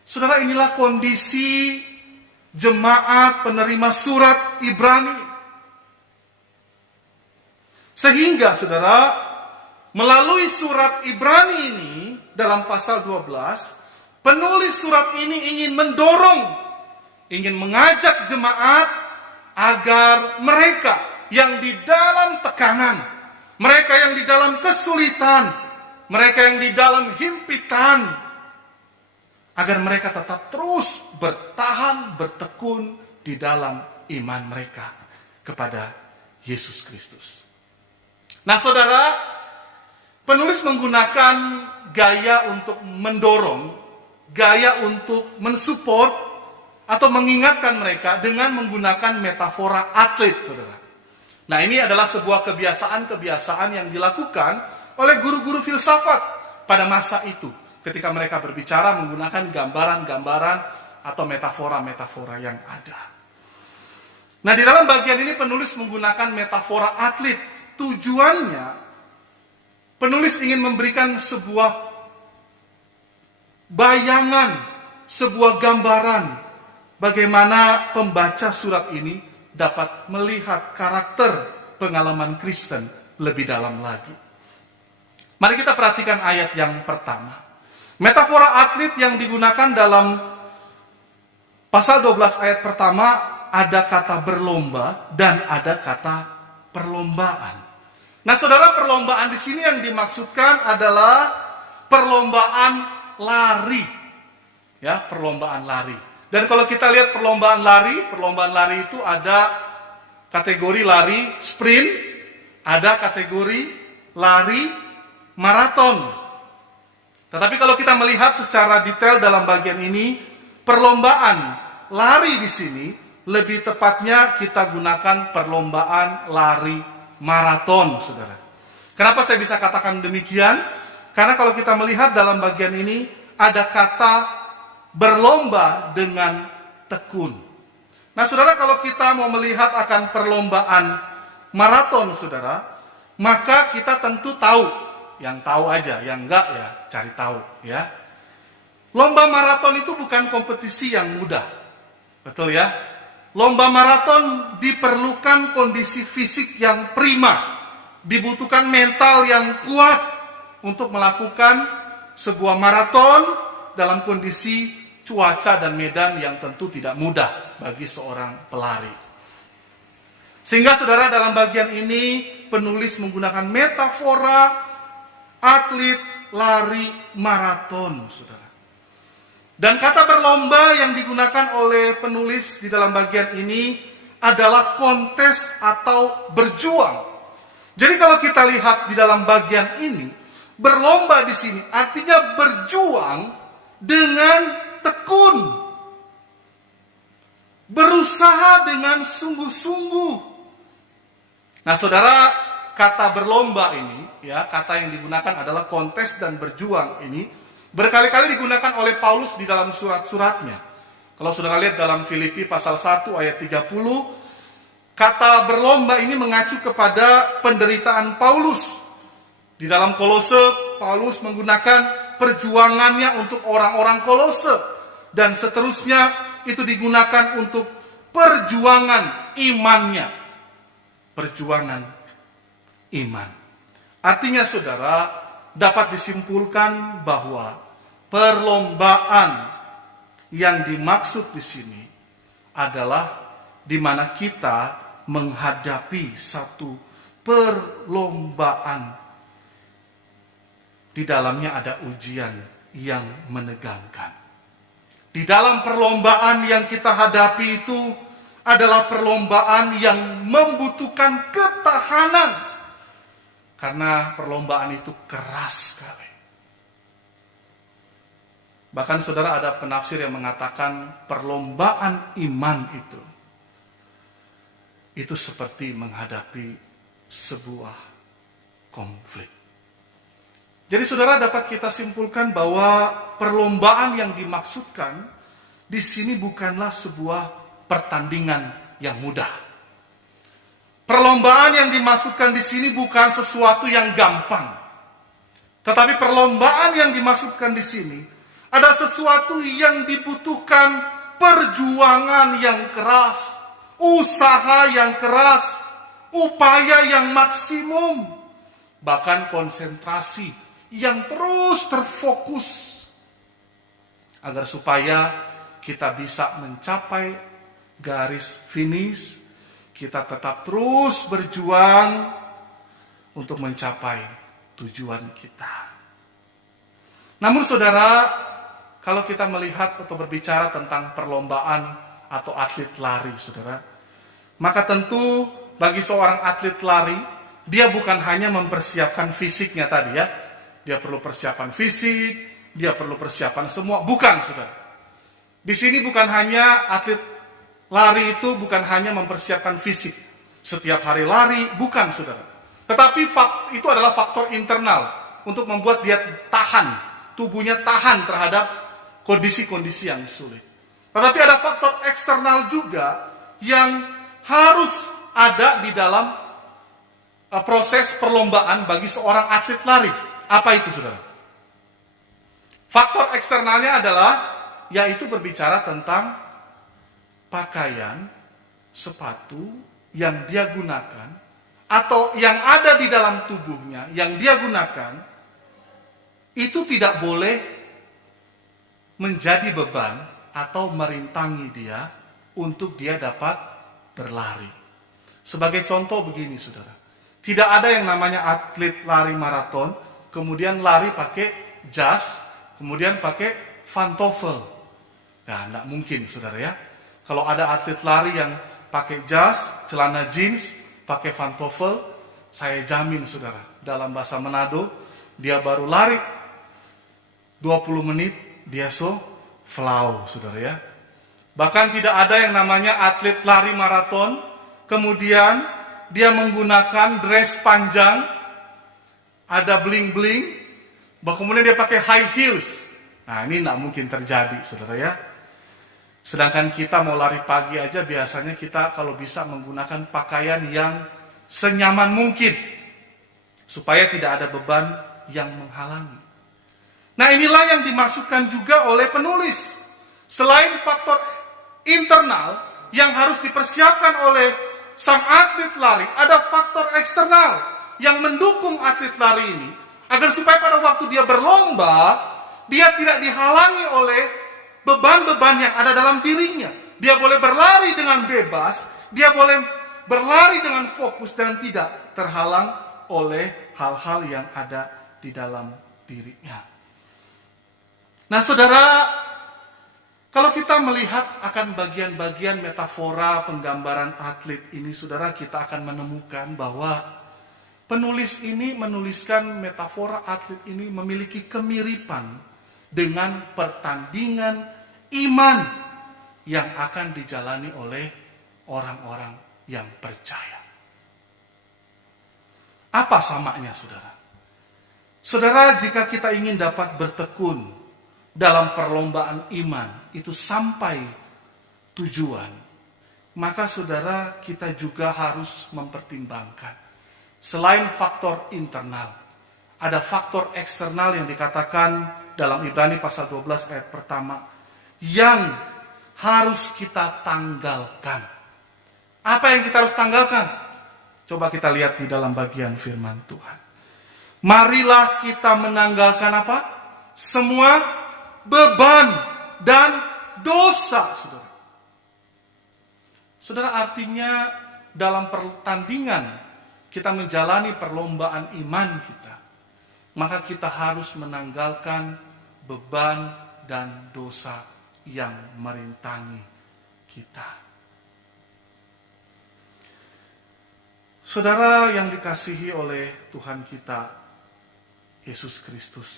Saudara, inilah kondisi jemaat penerima surat Ibrani. Sehingga saudara, melalui surat Ibrani ini dalam pasal 12, penulis surat ini ingin mendorong, ingin mengajak jemaat agar mereka yang di dalam tekanan, mereka yang di dalam kesulitan, mereka yang di dalam himpitan, agar mereka tetap terus bertahan, bertekun di dalam iman mereka kepada Yesus Kristus. Nah saudara, penulis menggunakan gaya untuk mendorong, gaya untuk mensupport atau mengingatkan mereka dengan menggunakan metafora atlet, saudara. Nah ini adalah sebuah kebiasaan-kebiasaan yang dilakukan oleh guru-guru filsafat pada masa itu, ketika mereka berbicara menggunakan gambaran-gambaran atau metafora-metafora yang ada. Nah di dalam bagian ini penulis menggunakan metafora atlet. Tujuannya, penulis ingin memberikan sebuah bayangan, sebuah gambaran bagaimana pembaca surat ini dapat melihat karakter pengalaman Kristen lebih dalam lagi. Mari kita perhatikan ayat yang pertama. Metafora atlet yang digunakan dalam pasal 12 ayat pertama, ada kata berlomba dan ada kata perlombaan. Nah, saudara, perlombaan di sini yang dimaksudkan adalah perlombaan lari. Ya, perlombaan lari. Dan kalau kita lihat perlombaan lari itu ada kategori lari sprint, ada kategori lari maraton. Tetapi kalau kita melihat secara detail dalam bagian ini, perlombaan lari di sini lebih tepatnya kita gunakan perlombaan lari maraton, saudara. Kenapa saya bisa katakan demikian? Karena kalau kita melihat dalam bagian ini ada kata berlomba dengan tekun. Nah, saudara, kalau kita mau melihat akan perlombaan maraton, saudara, maka kita tentu tahu. Yang tahu aja, yang enggak ya cari tahu, ya. Lomba maraton itu bukan kompetisi yang mudah. Betul ya? Lomba maraton diperlukan kondisi fisik yang prima, dibutuhkan mental yang kuat untuk melakukan sebuah maraton dalam kondisi cuaca dan medan yang tentu tidak mudah bagi seorang pelari. Sehingga saudara, dalam bagian ini penulis menggunakan metafora atlet lari maraton, saudara. Dan kata berlomba yang digunakan oleh penulis di dalam bagian ini adalah kontes atau berjuang. Jadi kalau kita lihat di dalam bagian ini, berlomba di sini artinya berjuang dengan tekun. Berusaha dengan sungguh-sungguh. Nah, saudara, kata berlomba ini, ya, kata yang digunakan adalah kontes dan berjuang ini berkali-kali digunakan oleh Paulus di dalam surat-suratnya. Kalau saudara lihat dalam Filipi pasal 1 ayat 30, Kata berlomba ini mengacu kepada penderitaan Paulus. Di dalam Kolose, Paulus menggunakan perjuangannya untuk orang-orang Kolose. Dan seterusnya itu digunakan untuk perjuangan imannya. Perjuangan iman. Artinya saudara, dapat disimpulkan bahwa perlombaan yang dimaksud di sini adalah di mana kita menghadapi satu perlombaan. Di dalamnya ada ujian yang menegangkan. Di dalam perlombaan yang kita hadapi itu adalah perlombaan yang membutuhkan ketahanan. Karena perlombaan itu keras sekali. Bahkan saudara, ada penafsir yang mengatakan perlombaan iman itu seperti menghadapi sebuah konflik. Jadi saudara, dapat kita simpulkan bahwa perlombaan yang dimaksudkan di sini bukanlah sebuah pertandingan yang mudah. Perlombaan yang dimaksudkan di sini bukan sesuatu yang gampang. Tetapi perlombaan yang dimaksudkan di sini ada sesuatu yang dibutuhkan perjuangan yang keras, usaha yang keras, upaya yang maksimum, bahkan konsentrasi yang terus terfokus agar supaya kita bisa mencapai garis finish. Kita tetap terus berjuang untuk mencapai tujuan kita. Namun saudara, kalau kita melihat atau berbicara tentang perlombaan atau atlet lari, saudara, maka tentu bagi seorang atlet lari, dia bukan hanya mempersiapkan fisiknya tadi ya. Dia perlu persiapan fisik, dia perlu persiapan semua. Bukan, saudara. Di sini bukan hanya atlet lari itu bukan hanya mempersiapkan fisik. Setiap hari lari, bukan, saudara. Tetapi itu adalah faktor internal untuk membuat dia tahan, tubuhnya tahan terhadap kondisi-kondisi yang sulit. Tetapi ada faktor eksternal juga yang harus ada di dalam proses perlombaan bagi seorang atlet lari. Apa itu, saudara? Faktor eksternalnya adalah, yaitu berbicara tentang pakaian, sepatu yang dia gunakan, atau yang ada di dalam tubuhnya yang dia gunakan, itu tidak boleh menjadi beban atau merintangi dia untuk dia dapat berlari. Sebagai contoh begini, saudara. Tidak ada yang namanya atlet lari maraton, kemudian lari pakai jas, kemudian pakai pantofel. Nah, tidak mungkin, saudara ya. Kalau ada atlet lari yang pakai jas, celana jeans, pakai pantofel, saya jamin, saudara, dalam bahasa Manado, dia baru lari 20 menit, dia flow, saudara ya. Bahkan tidak ada yang namanya atlet lari maraton, kemudian dia menggunakan dress panjang, ada bling-bling, kemudian dia pakai high heels. Nah, ini tidak mungkin terjadi, saudara ya. Sedangkan kita mau lari pagi aja, biasanya kita kalau bisa menggunakan pakaian yang senyaman mungkin, supaya tidak ada beban yang menghalangi. Nah, inilah yang dimaksudkan juga oleh penulis. Selain faktor internal yang harus dipersiapkan oleh sang atlet lari, ada faktor eksternal yang mendukung atlet lari ini, agar supaya pada waktu dia berlomba, dia tidak dihalangi oleh beban-beban yang ada dalam dirinya. Dia boleh berlari dengan bebas, dia boleh berlari dengan fokus dan tidak terhalang oleh hal-hal yang ada di dalam dirinya. Nah, saudara, kalau kita melihat akan bagian-bagian metafora penggambaran atlet ini, saudara, kita akan menemukan bahwa penulis ini menuliskan metafora atlet ini memiliki kemiripan dengan pertandingan iman yang akan dijalani oleh orang-orang yang percaya. Apa samanya, saudara? Saudara, jika kita ingin dapat bertekun dalam perlombaan iman itu sampai tujuan, maka saudara kita juga harus mempertimbangkan. Selain faktor internal, ada faktor eksternal yang dikatakan dalam Ibrani pasal 12 ayat pertama yang harus kita tanggalkan. Apa yang kita harus tanggalkan? Coba kita lihat di dalam bagian firman Tuhan. Marilah kita menanggalkan apa? Semua beban dan dosa, saudara. Saudara, artinya dalam pertandingan kita menjalani perlombaan iman kita, maka kita harus menanggalkan beban dan dosa yang merintangi kita. Saudara yang dikasihi oleh Tuhan kita Yesus Kristus,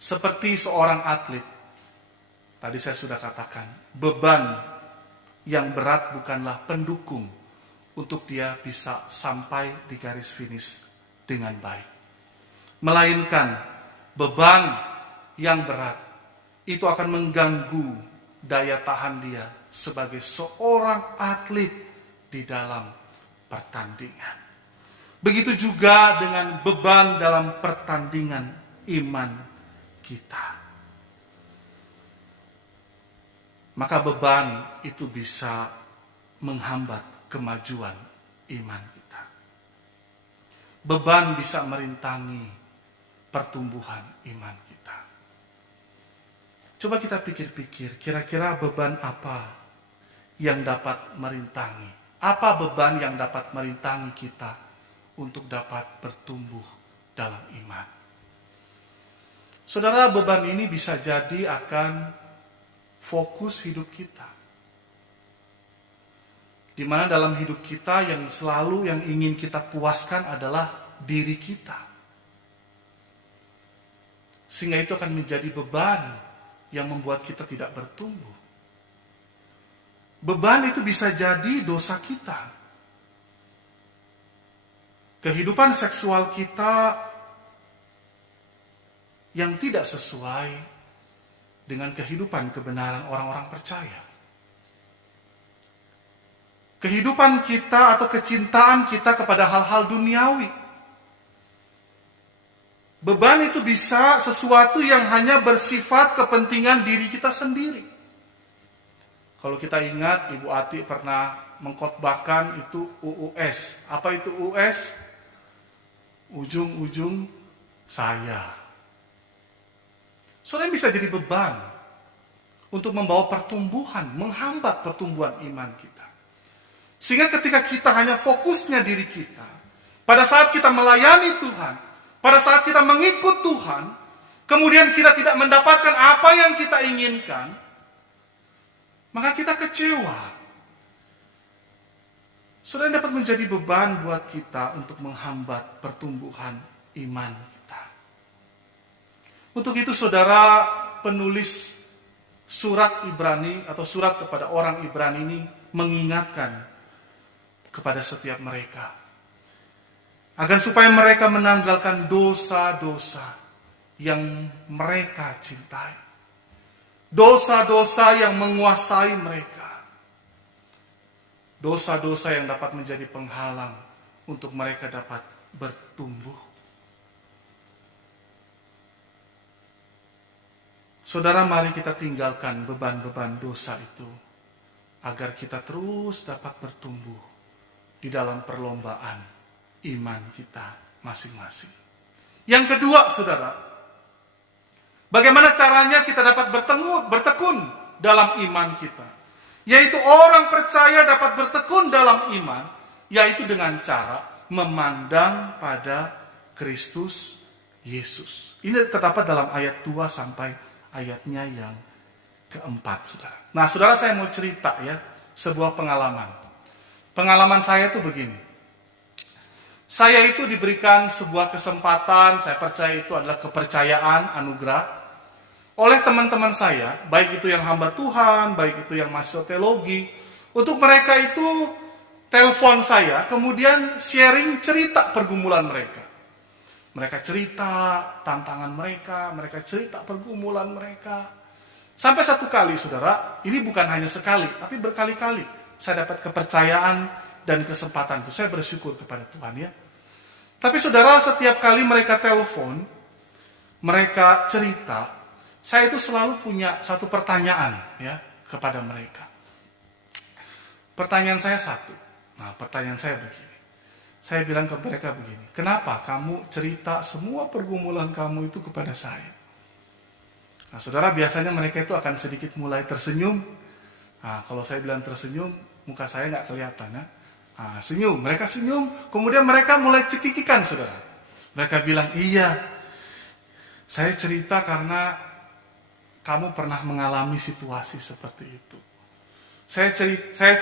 seperti seorang atlet, tadi saya sudah katakan, beban yang berat bukanlah pendukung untuk dia bisa sampai di garis finish dengan baik. Melainkan beban yang berat itu akan mengganggu daya tahan dia sebagai seorang atlet di dalam pertandingan. Begitu juga dengan beban dalam pertandingan iman kita. Maka beban itu bisa menghambat kemajuan iman kita. Beban bisa merintangi pertumbuhan iman kita. Coba kita pikir-pikir, kira-kira beban apa yang dapat merintangi? Apa beban yang dapat merintangi kita untuk dapat bertumbuh dalam iman? Saudara, beban ini bisa jadi akan fokus hidup kita. Di mana dalam hidup kita yang selalu yang ingin kita puaskan adalah diri kita. Sehingga itu akan menjadi beban yang membuat kita tidak bertumbuh. Beban itu bisa jadi dosa kita. Kehidupan seksual kita yang tidak sesuai dengan kehidupan kebenaran orang-orang percaya. Kehidupan kita atau kecintaan kita kepada hal-hal duniawi. Beban itu bisa sesuatu yang hanya bersifat kepentingan diri kita sendiri. Kalau kita ingat, Ibu Ati pernah mengkhotbahkan itu UUS. Apa itu UUS? Ujung-ujung saya. Soalnya bisa jadi beban untuk membawa pertumbuhan, menghambat pertumbuhan iman kita. Sehingga ketika kita hanya fokusnya diri kita, pada saat kita melayani Tuhan, pada saat kita mengikut Tuhan, kemudian kita tidak mendapatkan apa yang kita inginkan, maka kita kecewa. Saudara, dapat menjadi beban buat kita untuk menghambat pertumbuhan iman kita. Untuk itu saudara, penulis surat Ibrani atau surat kepada orang Ibrani ini mengingatkan kepada setiap mereka, agar supaya mereka menanggalkan dosa-dosa yang mereka cintai. Dosa-dosa yang menguasai mereka. Dosa-dosa yang dapat menjadi penghalang untuk mereka dapat bertumbuh. Saudara, mari kita tinggalkan beban-beban dosa itu, agar kita terus dapat bertumbuh di dalam perlombaan iman kita masing-masing. Yang kedua, saudara, bagaimana caranya kita dapat bertekun dalam iman kita? Yaitu orang percaya dapat bertekun dalam iman, yaitu dengan cara memandang pada Kristus Yesus. Ini terdapat dalam ayat 2 sampai ayatnya yang keempat, saudara. Nah, saudara, saya mau cerita ya, sebuah pengalaman. Pengalaman saya itu begini. Saya itu diberikan sebuah kesempatan, saya percaya itu adalah kepercayaan, anugerah, oleh teman-teman saya, baik itu yang hamba Tuhan, baik itu yang mahasiswa teologi, untuk mereka itu telepon saya, kemudian sharing cerita pergumulan mereka. Mereka cerita tantangan mereka cerita pergumulan mereka. Sampai satu kali, saudara, ini bukan hanya sekali, tapi berkali-kali saya dapat kepercayaan dan kesempatan. Saya bersyukur kepada Tuhan ya. Tapi saudara, setiap kali mereka telepon, mereka cerita, saya itu selalu punya satu pertanyaan ya kepada mereka. Pertanyaan saya satu. Nah, pertanyaan saya begini. Saya bilang ke mereka begini, kenapa kamu cerita semua pergumulan kamu itu kepada saya? Nah, saudara, biasanya mereka itu akan sedikit mulai tersenyum. Nah, kalau saya bilang tersenyum, muka saya nggak kelihatan ya. Nah, senyum, mereka senyum, kemudian mereka mulai cekikikan, saudara. Mereka bilang, iya, saya cerita karena kamu pernah mengalami situasi seperti itu. Saya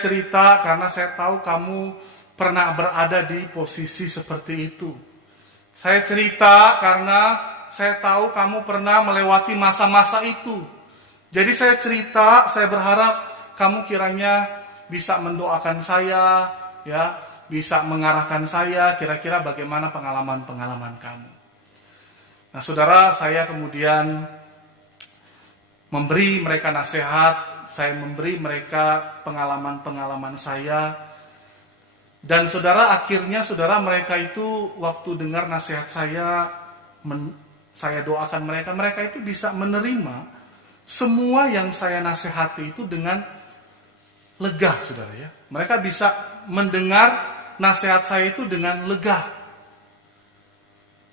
cerita karena saya tahu kamu pernah berada di posisi seperti itu. Saya cerita karena saya tahu kamu pernah melewati masa-masa itu. Jadi saya cerita, saya berharap kamu kiranya bisa mendoakan saya, ya, bisa mengarahkan saya kira-kira bagaimana pengalaman-pengalaman kamu. Nah, saudara, saya kemudian memberi mereka nasihat, saya memberi mereka pengalaman-pengalaman saya. Dan saudara, akhirnya saudara, mereka itu waktu dengar nasihat saya doakan mereka itu bisa menerima semua yang saya nasihati itu dengan lega, saudara ya. Mereka bisa mendengar nasihat saya itu dengan lega.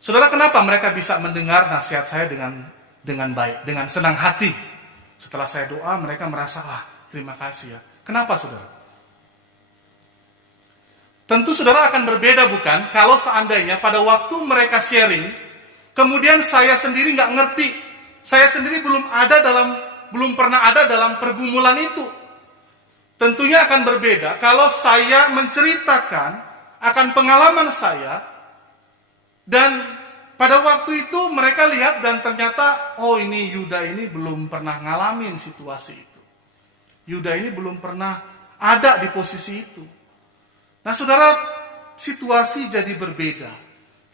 Saudara, kenapa mereka bisa mendengar nasihat saya dengan baik, dengan senang hati? Setelah saya doa, mereka merasa, terima kasih ya. Kenapa, saudara? Tentu saudara akan berbeda, bukan? Kalau seandainya pada waktu mereka sharing, kemudian saya sendiri nggak ngerti, saya sendiri belum pernah ada dalam pergumulan itu. Tentunya akan berbeda kalau saya menceritakan akan pengalaman saya, dan pada waktu itu mereka lihat dan ternyata, oh ini Yuda ini belum pernah ngalamin situasi itu. Yuda ini belum pernah ada di posisi itu. Nah, saudara, situasi jadi berbeda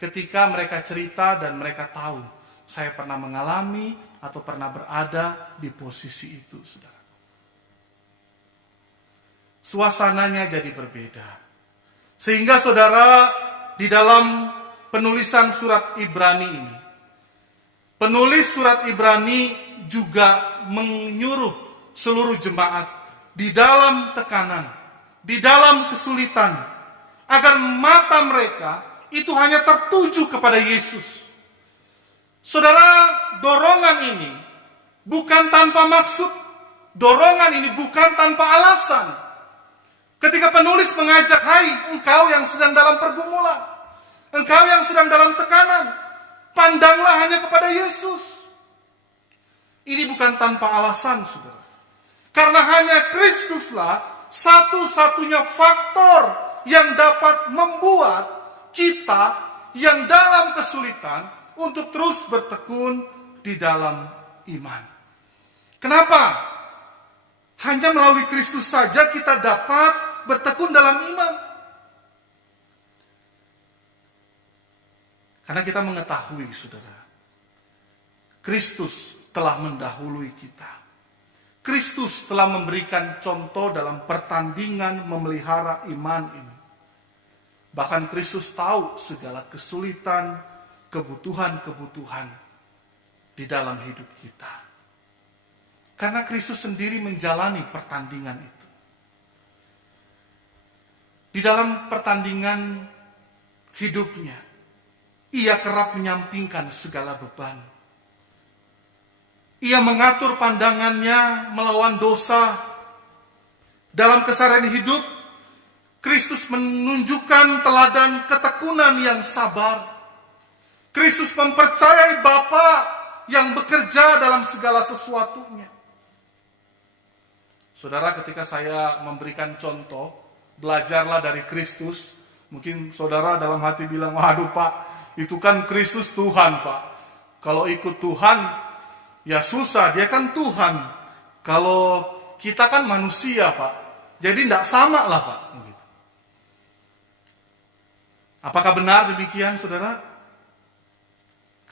ketika mereka cerita dan mereka tahu saya pernah mengalami atau pernah berada di posisi itu, saudara. Suasananya jadi berbeda. Sehingga saudara, di dalam penulisan surat Ibrani ini, penulis surat Ibrani juga menyuruh seluruh jemaat di dalam tekanan, di dalam kesulitan, agar mata mereka itu hanya tertuju kepada Yesus. Saudara, dorongan ini bukan tanpa maksud, dorongan ini bukan tanpa alasan. Ketika penulis mengajak, hai engkau yang sedang dalam pergumulan, engkau yang sedang dalam tekanan, pandanglah hanya kepada Yesus. Ini bukan tanpa alasan, saudara. Karena hanya Kristuslah satu-satunya faktor yang dapat membuat kita yang dalam kesulitan untuk terus bertekun di dalam iman. Kenapa? Hanya melalui Kristus saja kita dapat bertekun dalam iman. Karena kita mengetahui, saudara, Kristus telah mendahului kita. Kristus telah memberikan contoh dalam pertandingan memelihara iman ini. Bahkan Kristus tahu segala kesulitan, kebutuhan-kebutuhan di dalam hidup kita. Karena Kristus sendiri menjalani pertandingan itu. Di dalam pertandingan hidupnya, ia kerap menyampingkan segala beban. Ia mengatur pandangannya melawan dosa. Dalam keseharian hidup, Kristus menunjukkan teladan ketekunan yang sabar. Kristus mempercayai Bapa yang bekerja dalam segala sesuatunya. Saudara, ketika saya memberikan contoh, belajarlah dari Kristus. Mungkin saudara dalam hati bilang, waduh Pak, itu kan Kristus Tuhan Pak. Kalau ikut Tuhan, ya susah, dia kan Tuhan. Kalau kita kan manusia, Pak. Jadi tidak sama lah, Pak. Apakah benar demikian, saudara?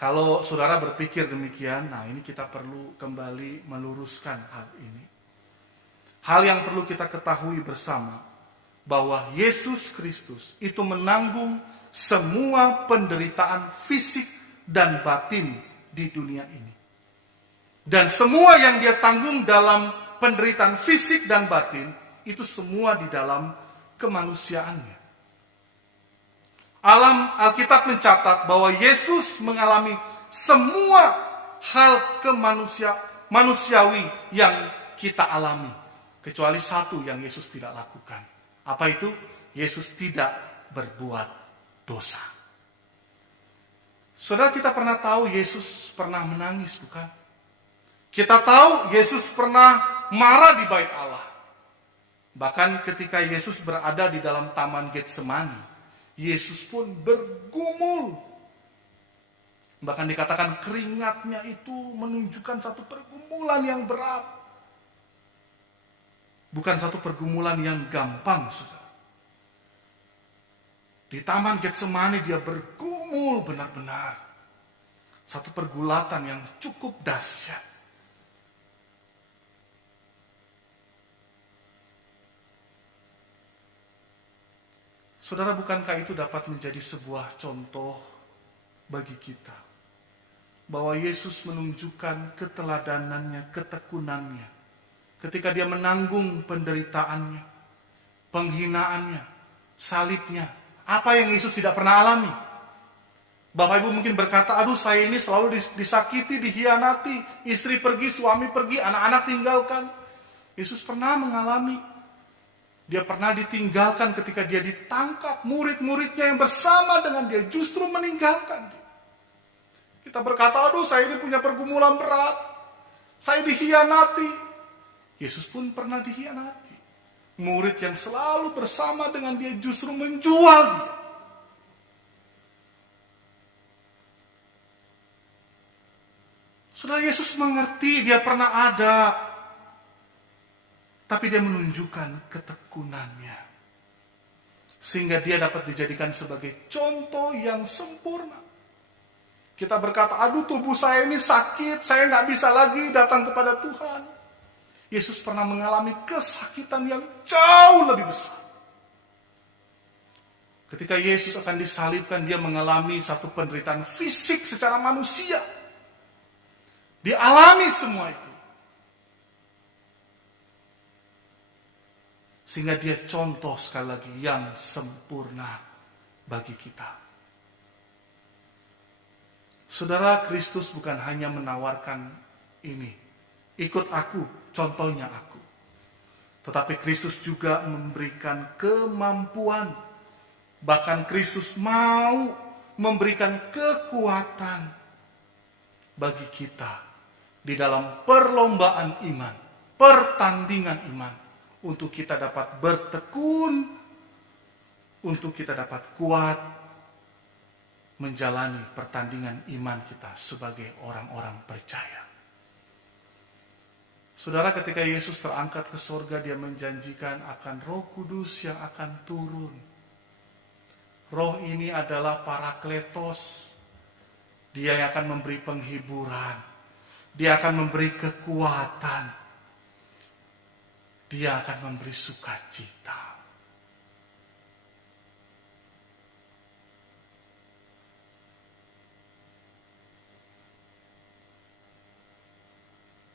Kalau saudara berpikir demikian, nah ini kita perlu kembali meluruskan hal ini. Hal yang perlu kita ketahui bersama, bahwa Yesus Kristus itu menanggung semua penderitaan fisik dan batin di dunia ini. Dan semua yang dia tanggung dalam penderitaan fisik dan batin, itu semua di dalam kemanusiaannya. Alam Alkitab mencatat bahwa Yesus mengalami semua hal manusiawi yang kita alami. Kecuali satu yang Yesus tidak lakukan. Apa itu? Yesus tidak berbuat dosa. Saudara, kita pernah tahu Yesus pernah menangis, bukan? Kita tahu Yesus pernah marah di bait Allah. Bahkan ketika Yesus berada di dalam taman Getsemani, Yesus pun bergumul. Bahkan dikatakan keringatnya itu menunjukkan satu pergumulan yang berat. Bukan satu pergumulan yang gampang, saudara. Di taman Getsemani dia bergumul benar-benar. Satu pergulatan yang cukup dahsyat. Saudara, bukankah itu dapat menjadi sebuah contoh bagi kita? Bahwa Yesus menunjukkan keteladanannya, ketekunannya. Ketika dia menanggung penderitaannya, penghinaannya, salibnya. Apa yang Yesus tidak pernah alami? Bapak Ibu mungkin berkata, aduh saya ini selalu disakiti, dihianati. Istri pergi, suami pergi, anak-anak tinggalkan. Yesus pernah mengalami. Dia pernah ditinggalkan ketika dia ditangkap. Murid-muridnya yang bersama dengan dia justru meninggalkan dia. Kita berkata, aduh saya ini punya pergumulan berat. Saya dihianati. Yesus pun pernah dihianati. Murid yang selalu bersama dengan dia justru menjual dia. Saudara, Yesus mengerti dia pernah ada. Tapi dia menunjukkan ketekunannya. Sehingga dia dapat dijadikan sebagai contoh yang sempurna. Kita berkata, aduh tubuh saya ini sakit, saya nggak bisa lagi datang kepada Tuhan. Yesus pernah mengalami kesakitan yang jauh lebih besar. Ketika Yesus akan disalibkan, dia mengalami satu penderitaan fisik secara manusia. Dia alami semua itu. Sehingga dia contoh sekali lagi yang sempurna bagi kita. Saudara, Kristus bukan hanya menawarkan ini. Ikut aku, contohnya aku. Tetapi Kristus juga memberikan kemampuan. Bahkan Kristus mau memberikan kekuatan bagi kita di dalam perlombaan iman, pertandingan iman. Untuk kita dapat bertekun, untuk kita dapat kuat menjalani pertandingan iman kita sebagai orang-orang percaya. Saudara, ketika Yesus terangkat ke surga, dia menjanjikan akan Roh Kudus yang akan turun. Roh ini adalah Parakletos. Dia yang akan memberi penghiburan. Dia akan memberi kekuatan. Dia akan memberi sukacita.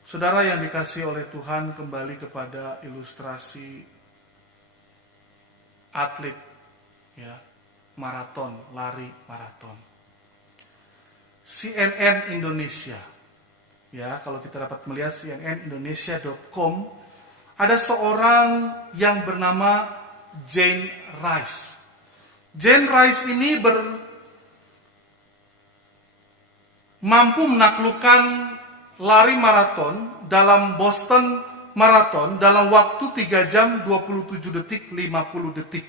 Saudara yang dikasihi oleh Tuhan, kembali kepada ilustrasi atlet ya, maraton, lari maraton. CNN Indonesia. Ya, kalau kita dapat melihat cnnindonesia.com, ada seorang yang bernama Jane Rice. Jane Rice ini mampu menaklukkan lari maraton dalam Boston Marathon dalam waktu 3 jam 27 detik 50 detik.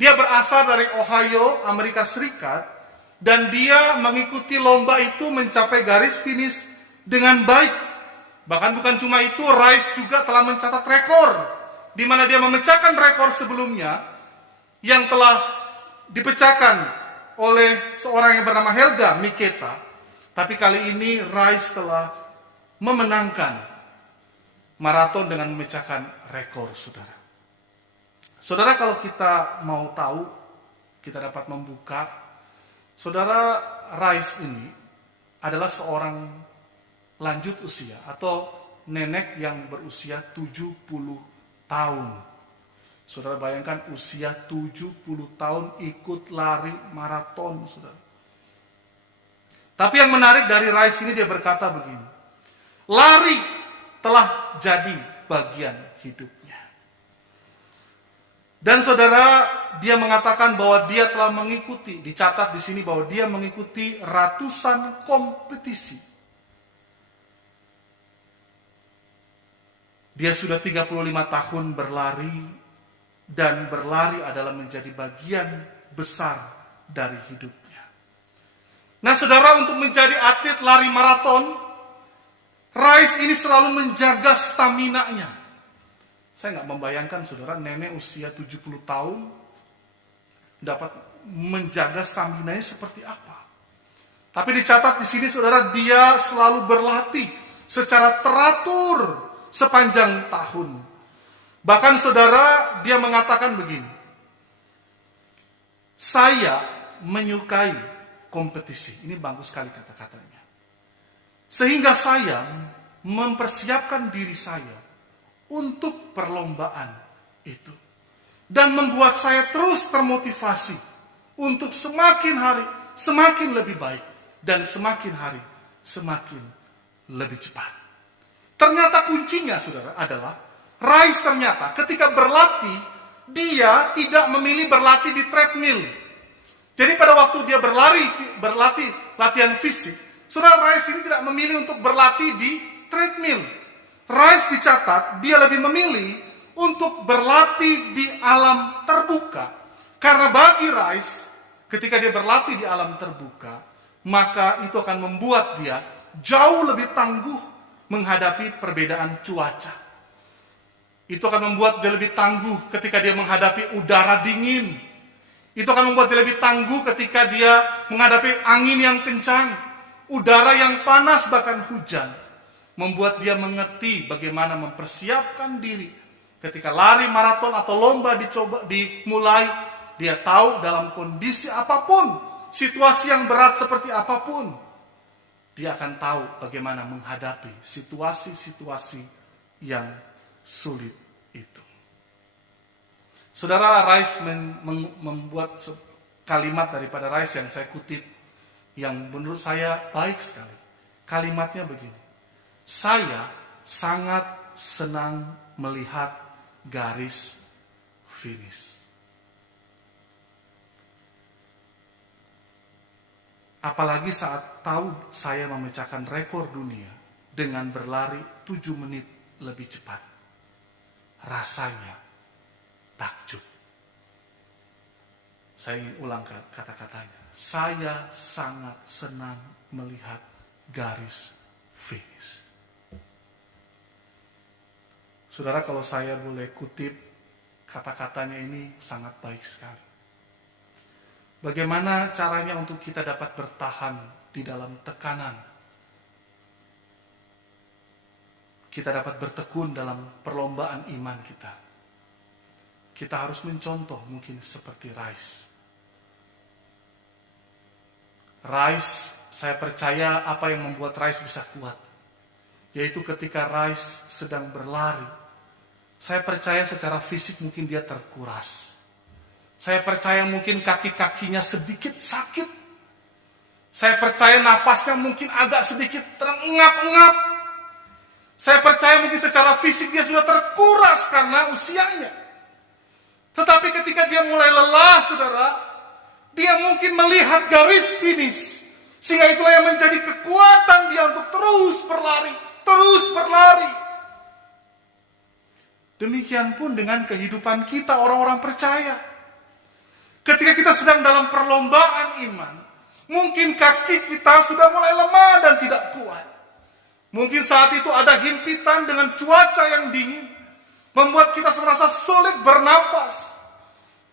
Dia berasal dari Ohio, Amerika Serikat, dan dia mengikuti lomba itu mencapai garis finish dengan baik. Bahkan bukan cuma itu, Rice juga telah mencatat rekor, di mana dia memecahkan rekor sebelumnya yang telah dipecahkan oleh seorang yang bernama Helga Miketa, Tapi kali ini Rice telah memenangkan maraton dengan memecahkan rekor, saudara. Saudara, kalau kita mau tahu, kita dapat membuka, saudara, Rice ini adalah seorang lanjut usia atau nenek yang berusia 70 tahun. Saudara bayangkan usia 70 tahun ikut lari maraton, saudara. Tapi yang menarik dari Rice ini, dia berkata begini, lari telah jadi bagian hidupnya. Dan saudara, dia mengatakan bahwa dia telah mengikuti, dicatat di sini bahwa dia mengikuti ratusan kompetisi. Dia sudah 35 tahun berlari, dan berlari adalah menjadi bagian besar dari hidupnya. Nah saudara, untuk menjadi atlet lari maraton, Rice ini selalu menjaga stamina-nya. Saya nggak membayangkan saudara, nenek usia 70 tahun dapat menjaga stamina-nya seperti apa. Tapi dicatat di sini saudara, dia selalu berlatih secara teratur sepanjang tahun. Bahkan saudara, dia mengatakan begini, saya menyukai kompetisi. Ini bagus sekali kata-katanya. Sehingga saya mempersiapkan diri saya untuk perlombaan itu. Dan membuat saya terus termotivasi untuk semakin hari semakin lebih baik. Dan semakin hari semakin lebih cepat. Ternyata kuncinya saudara adalah, Rice ternyata ketika berlatih, dia tidak memilih berlatih di treadmill. Jadi pada waktu dia berlatih latihan fisik, saudara, Rice ini tidak memilih untuk berlatih di treadmill. Rice dicatat, dia lebih memilih untuk berlatih di alam terbuka. Karena bagi Rice, ketika dia berlatih di alam terbuka, maka itu akan membuat dia jauh lebih tangguh menghadapi perbedaan cuaca. Itu akan membuat dia lebih tangguh ketika dia menghadapi udara dingin. Itu akan membuat dia lebih tangguh ketika dia menghadapi angin yang kencang, udara yang panas, bahkan hujan. Membuat dia mengerti bagaimana mempersiapkan diri. Ketika lari maraton atau lomba dimulai, dia tahu dalam kondisi apapun, situasi yang berat seperti apapun, dia akan tahu bagaimana menghadapi situasi-situasi yang sulit itu. Saudara, Rice membuat kalimat daripada Rice yang saya kutip, yang menurut saya baik sekali. Kalimatnya begini, saya sangat senang melihat garis finish. Apalagi saat tahu saya memecahkan rekor dunia dengan berlari 7 menit lebih cepat. Rasanya takjub. Saya ingin ulang kata-katanya. Saya sangat senang melihat garis finish. Saudara, kalau saya boleh kutip kata-katanya, ini sangat baik sekali. Bagaimana caranya untuk kita dapat bertahan di dalam tekanan? Kita dapat bertekun dalam perlombaan iman kita. Kita harus mencontoh mungkin seperti Rice. Rice, saya percaya apa yang membuat Rice bisa kuat, yaitu ketika Rice sedang berlari, saya percaya secara fisik mungkin dia terkuras. Saya percaya mungkin kaki-kakinya sedikit sakit. Saya percaya nafasnya mungkin agak sedikit terengap-engap. Saya percaya mungkin secara fisik dia sudah terkuras karena usianya. Tetapi ketika dia mulai lelah, saudara, dia mungkin melihat garis finish. Sehingga itulah yang menjadi kekuatan dia untuk terus berlari, terus berlari. Demikian pun dengan kehidupan kita orang-orang percaya. Ketika kita sedang dalam perlombaan iman, mungkin kaki kita sudah mulai lemah dan tidak kuat. Mungkin saat itu ada himpitan dengan cuaca yang dingin, membuat kita merasa sulit bernafas.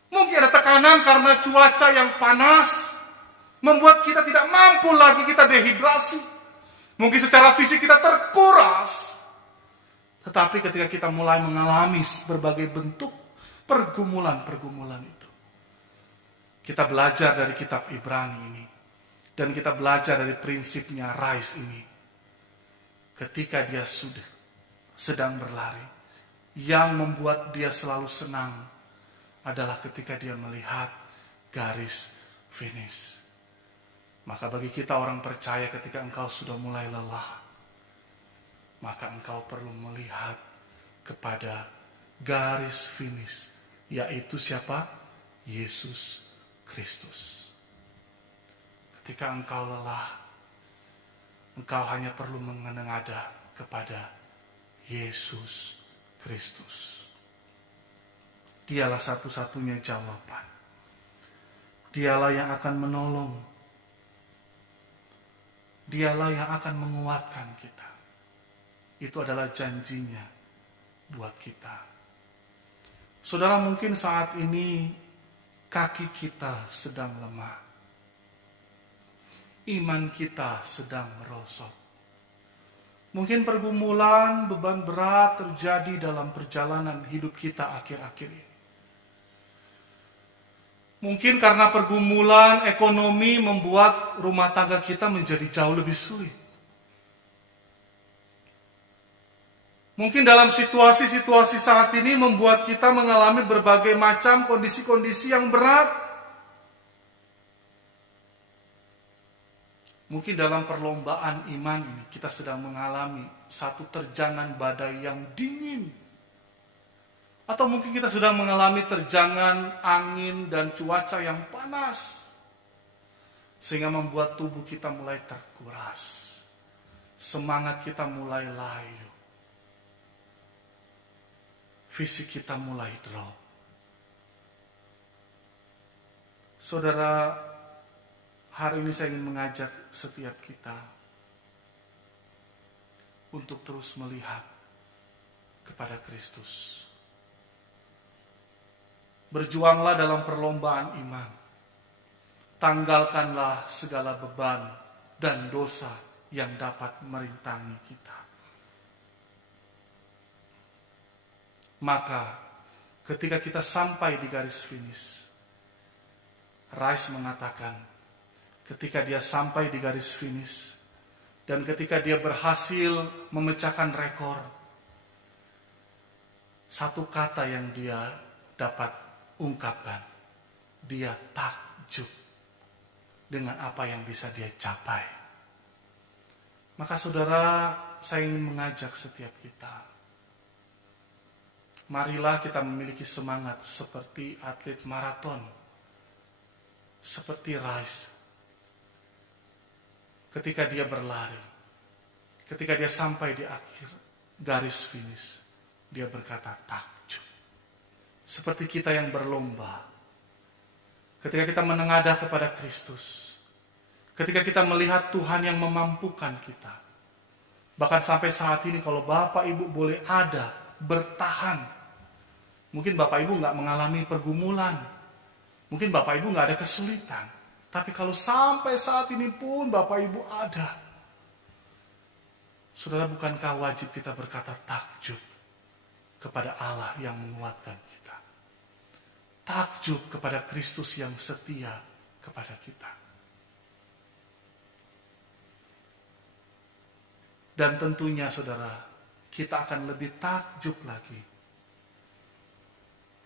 Mungkin ada tekanan karena cuaca yang panas. membuat kita tidak mampu lagi, kita dehidrasi. Mungkin secara fisik kita terkuras. Tetapi ketika kita mulai mengalami berbagai bentuk pergumulan-pergumulan itu, kita belajar dari kitab Ibrani ini, dan kita belajar dari prinsipnya Rais ini. Ketika dia sedang berlari, yang membuat dia selalu senang adalah ketika dia melihat garis finish. Maka bagi kita orang percaya, ketika engkau sudah mulai lelah, maka engkau perlu melihat kepada garis finish, yaitu siapa? Yesus Kristus. Ketika engkau lelah, engkau hanya perlu mengenada kepada Yesus Kristus. Dialah satu-satunya jawaban. Dialah yang akan menolong. Dialah yang akan menguatkan kita. Itu adalah janjinya buat kita. Saudara, mungkin saat ini kaki kita sedang lemah. Iman kita sedang merosot. Mungkin pergumulan, beban berat terjadi dalam perjalanan hidup kita akhir-akhir ini. Mungkin karena pergumulan ekonomi membuat rumah tangga kita menjadi jauh lebih sulit. Mungkin dalam situasi-situasi saat ini membuat kita mengalami berbagai macam kondisi-kondisi yang berat. Mungkin dalam perlombaan iman ini kita sedang mengalami satu terjangan badai yang dingin. Atau mungkin kita sedang mengalami terjangan angin dan cuaca yang panas. Sehingga membuat tubuh kita mulai terkuras. Semangat kita mulai layu. Fisik kita mulai drop. Saudara, hari ini saya ingin mengajak setiap kita untuk terus melihat kepada Kristus. Berjuanglah dalam perlombaan iman. Tanggalkanlah segala beban dan dosa yang dapat merintangi kita. Maka ketika kita sampai di garis finish, Rice mengatakan, ketika dia sampai di garis finish dan ketika dia berhasil memecahkan rekor, satu kata yang dia dapat ungkapkan, dia takjub dengan apa yang bisa dia capai. Maka saudara, saya ingin mengajak setiap kita, marilah kita memiliki semangat seperti atlet maraton, seperti Rice. Ketika dia berlari, ketika dia sampai di akhir garis finish, dia berkata takjub. Seperti kita yang berlomba, ketika kita menengadah kepada Kristus, ketika kita melihat Tuhan yang memampukan kita, bahkan sampai saat ini kalau Bapak Ibu boleh ada, bertahan. Mungkin Bapak Ibu nggak mengalami pergumulan, mungkin Bapak Ibu nggak ada kesulitan, tapi kalau sampai saat ini pun Bapak Ibu ada, saudara, bukankah wajib kita berkata takjub kepada Allah yang menguatkan kita? Takjub kepada Kristus yang setia kepada kita. Dan tentunya saudara, kita akan lebih takjub lagi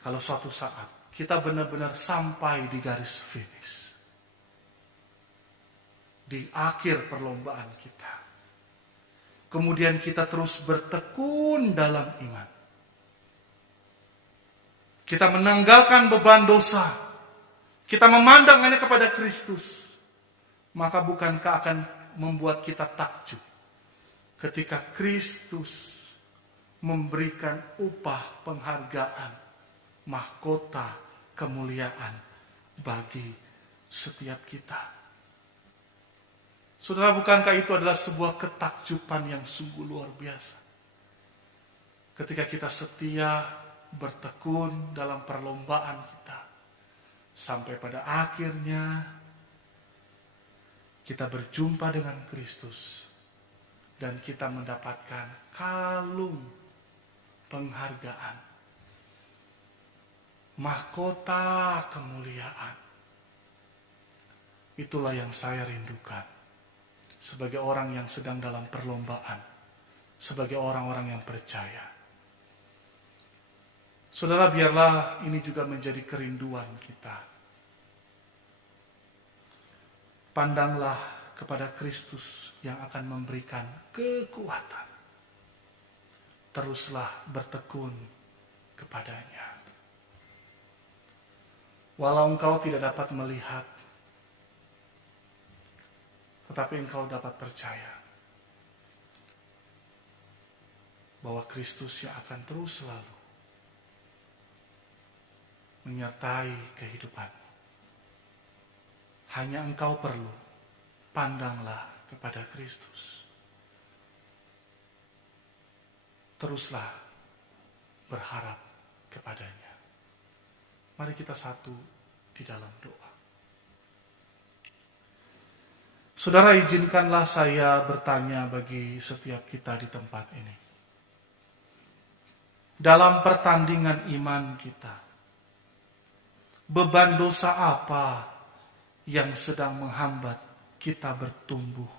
kalau suatu saat kita benar-benar sampai di garis finish, di akhir perlombaan kita. Kemudian kita terus bertekun dalam iman. Kita menanggalkan beban dosa. Kita memandang hanya kepada Kristus. Maka bukankah akan membuat kita takjub ketika Kristus memberikan upah penghargaan, mahkota kemuliaan bagi setiap kita. Saudara, bukankah itu adalah sebuah ketakjuban yang sungguh luar biasa? Ketika kita setia bertekun dalam perlombaan kita, sampai pada akhirnya kita berjumpa dengan Kristus dan kita mendapatkan kalung penghargaan, mahkota kemuliaan. Itulah yang saya rindukan sebagai orang yang sedang dalam perlombaan, sebagai orang-orang yang percaya. Saudara, biarlah ini juga menjadi kerinduan kita. Pandanglah kepada Kristus yang akan memberikan kekuatan. Teruslah bertekun kepadanya. Walau engkau tidak dapat melihat, tetapi engkau dapat percaya bahwa Kristus yang akan terus selalu menyertai kehidupanmu. Hanya engkau perlu pandanglah kepada Kristus. Teruslah berharap kepadanya. Mari kita satu di dalam doa. Saudara, izinkanlah saya bertanya bagi setiap kita di tempat ini. Dalam pertandingan iman kita, beban dosa apa yang sedang menghambat kita bertumbuh?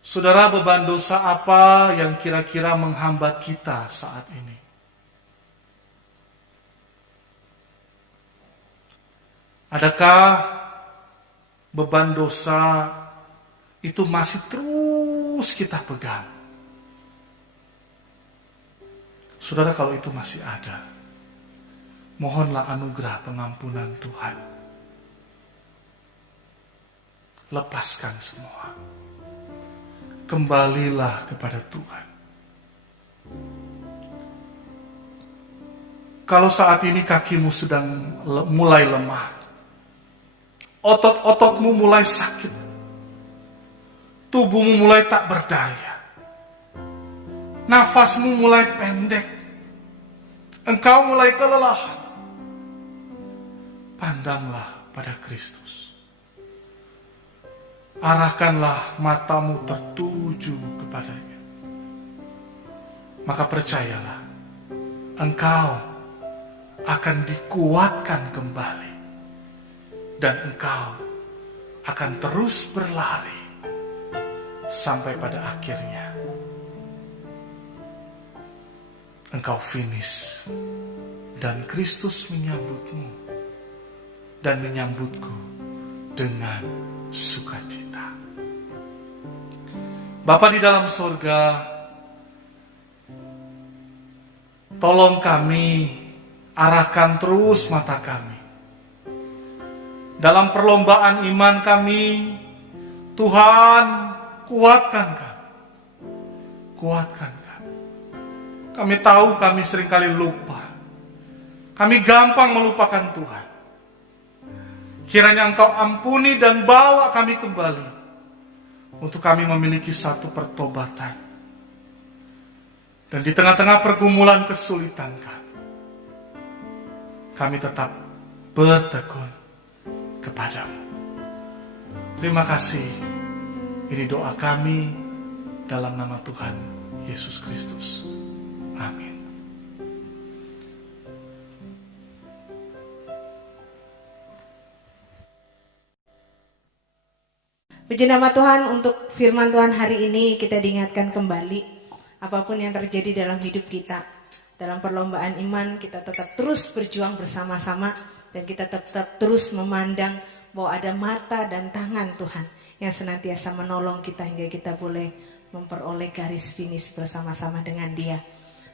Saudara, beban dosa apa yang kira-kira menghambat kita saat ini? Adakah beban dosa itu masih terus kita pegang? Saudara, kalau itu masih ada, mohonlah anugerah pengampunan Tuhan. Lepaskan semua. Kembalilah kepada Tuhan. Kalau saat ini kakimu sedang mulai lemah, otot-ototmu mulai sakit, tubuhmu mulai tak berdaya, nafasmu mulai pendek, engkau mulai kelelahan, pandanglah pada Kristus. Arahkanlah matamu tertuju kepadanya. Maka percayalah, engkau akan dikuatkan kembali. Dan engkau akan terus berlari sampai pada akhirnya engkau finish dan Kristus menyambutmu dan menyambutku dengan sukacita. Bapa di dalam sorga, tolong kami, arahkan terus mata kami dalam perlombaan iman kami. Tuhan, kuatkan kami. Kuatkan kami. Kami tahu kami seringkali lupa. Kami gampang melupakan Tuhan. Kiranya Engkau ampuni dan bawa kami kembali untuk kami memiliki satu pertobatan. Dan di tengah-tengah pergumulan kesulitan kami tetap bertekun kepadamu. Terima kasih. Ini doa kami dalam nama Tuhan Yesus Kristus. Amin. Puji nama Tuhan, untuk firman Tuhan hari ini kita diingatkan kembali, apapun yang terjadi dalam hidup kita, dalam perlombaan iman, kita tetap terus berjuang bersama-sama. Dan kita tetap terus memandang bahwa ada mata dan tangan Tuhan yang senantiasa menolong kita hingga kita boleh memperoleh garis finish bersama-sama dengan Dia.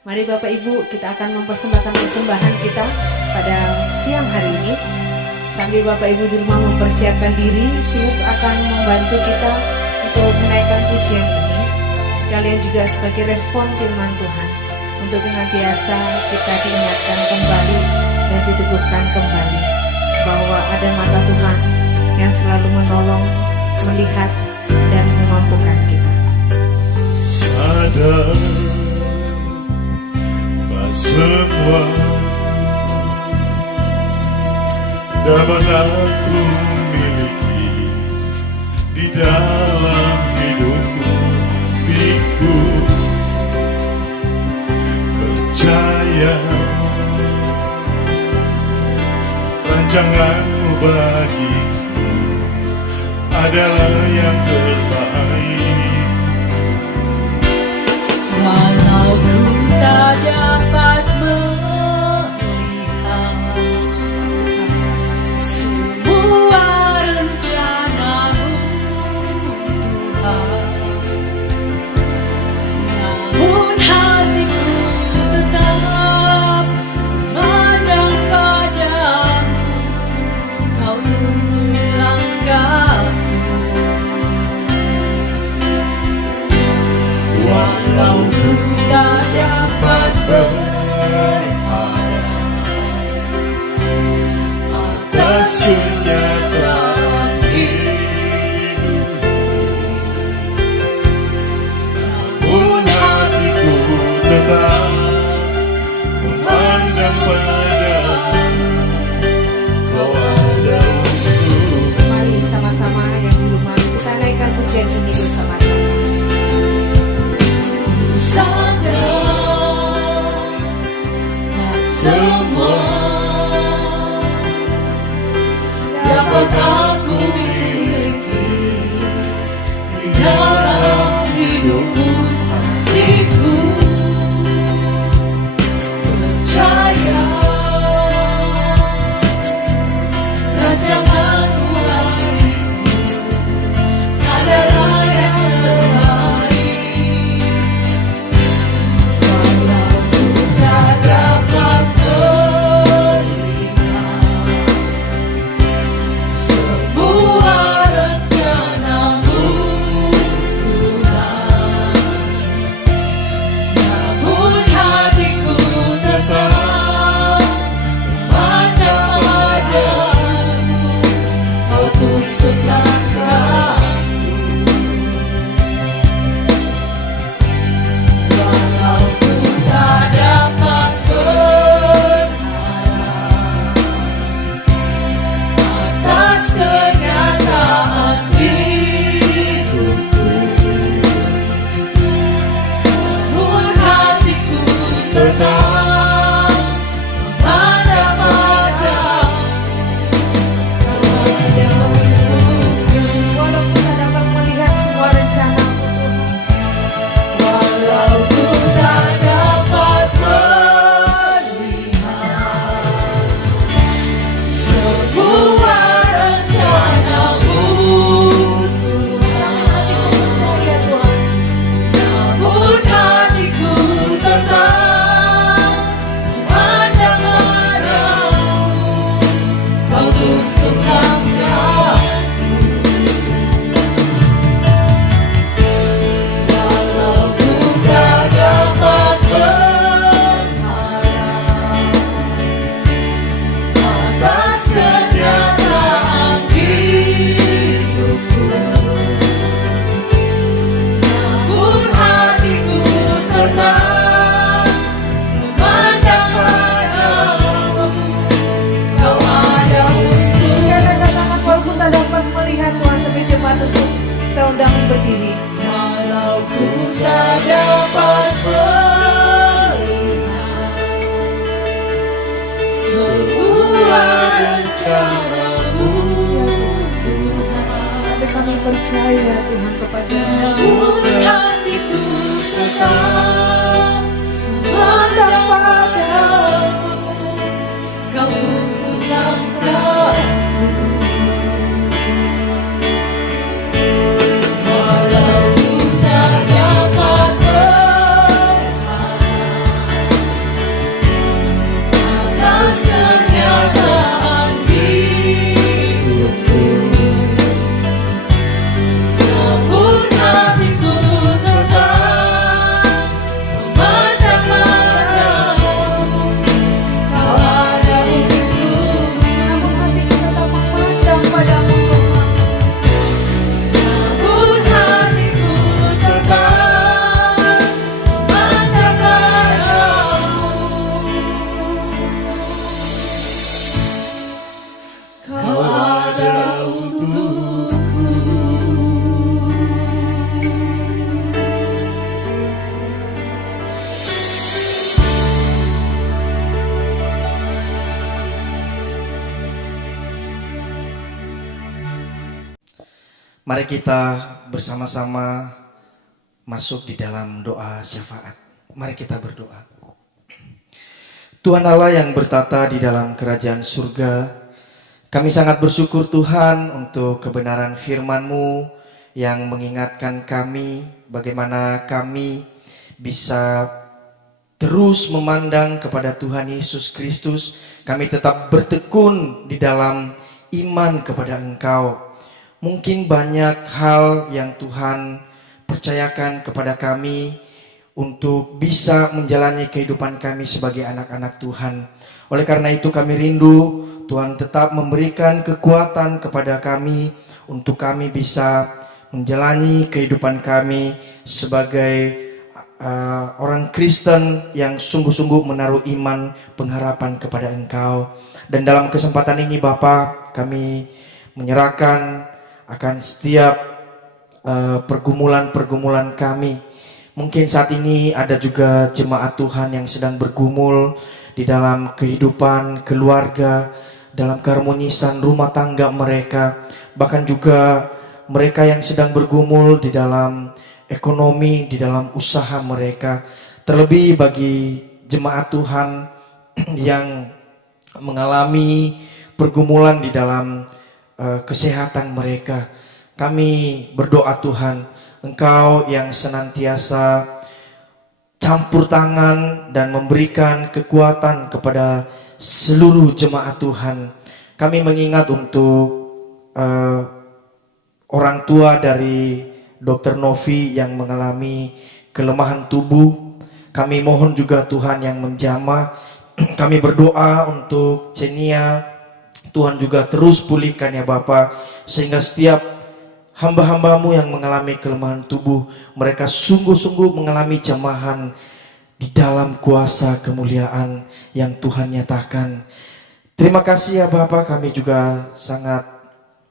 Mari Bapak Ibu, kita akan mempersembahkan persembahan kita pada siang hari ini. Sambil Bapak Ibu di rumah mempersiapkan diri, Sinus akan membantu kita untuk menaikkan pujian ini. Sekalian juga sebagai respon firman Tuhan, untuk senantiasa kita diingatkan kembali dan diteguhkan kembali bahwa ada mata Tuhan yang selalu menolong, melihat, dan memampukan kita. Sadar tak semua dapat aku miliki di dalam hidupku. Hatiku percaya rancanganmu bagiku adalah yang terbaik. Walau ku tak dapat melihat semua rencanamu Tuhan, namun hatiku tetap memandang padamu. Kau tuntun langkahku. Walau ku tak dapat berharap Atas kenyataan hidupmu, namun hatiku tetap memandang padamu. Kau ada untuk Mari sama-sama yang di rumah kita naikkan pujian ini bersama-sama. sadar tak semua dapat aku miliki di dalam hidupku. Hatiku percaya rancanganmu bagiku adalah yang terbaik. Walau ku tak dapat melihat semua rencanamu Tuhan, namun hatiku tetap memandang padamu. Kau tuntun langkahku. Walau ku tak dapat berharap atas kenyataan hidupku, namun hatiku tetap memandang padamu. Kau ada untukku. Walaupun tak dapat melihat semua rencanamu Tuhan, Walau ku tak dapat melihat semua rencanamu Tuhan, percaya Tuhan, namun hatiku tetap memandang padamu. Kau tuntun langkahku. Walau ku tak dapat berharap atas kenyataan hidupku, namun hatiku tetap memandang padamu. Kau ada untukku. Dengan angkat tangan walaupun tak dapat melihat Tuhan sampai jemaat untuk saya undang berdiri. Walau ku tak dapat melihat semua rencanamu Tuhan, Tapi kami percaya Tuhan kepada-Mu. namun hatiku tetap memandang padamu. Kau tuntun langkahku. Walau ku tak dapat berharap atas kenyataan hidupku, namun hatiku tetap memandang padamu. Mari kita bersama-sama masuk di dalam doa syafaat. Mari kita berdoa. Tuhan Allah yang bertata di dalam kerajaan surga, kami sangat bersyukur Tuhan untuk kebenaran firman-Mu yang mengingatkan kami bagaimana kami bisa terus memandang kepada Tuhan Yesus Kristus. Kami tetap bertekun di dalam iman kepada Engkau. Mungkin banyak hal yang Tuhan percayakan kepada kami untuk bisa menjalani kehidupan kami sebagai anak-anak Tuhan. Oleh karena itu kami rindu Tuhan tetap memberikan kekuatan kepada kami untuk kami bisa menjalani kehidupan kami sebagai orang Kristen yang sungguh-sungguh menaruh iman pengharapan kepada Engkau. Dan dalam kesempatan ini Bapa, kami menyerahkan akan setiap pergumulan-pergumulan kami. Mungkin saat ini ada juga jemaat Tuhan yang sedang bergumul di dalam kehidupan keluarga, dalam keharmonisan rumah tangga mereka, bahkan juga mereka yang sedang bergumul di dalam ekonomi, di dalam usaha mereka. Terlebih bagi jemaat Tuhan yang mengalami pergumulan di dalam kesehatan mereka. Kami berdoa Tuhan, Engkau yang senantiasa campur tangan dan memberikan kekuatan kepada seluruh jemaat Tuhan. Kami mengingat untuk orang tua dari Dr. Novi yang mengalami kelemahan tubuh. Kami mohon juga Tuhan yang menjamah. Kami berdoa untuk Cenia, Tuhan juga terus pulihkan ya Bapa, sehingga setiap hamba-hambamu yang mengalami kelemahan tubuh, mereka sungguh-sungguh mengalami jamahan di dalam kuasa kemuliaan yang Tuhan nyatakan. Terima kasih ya Bapa, kami juga sangat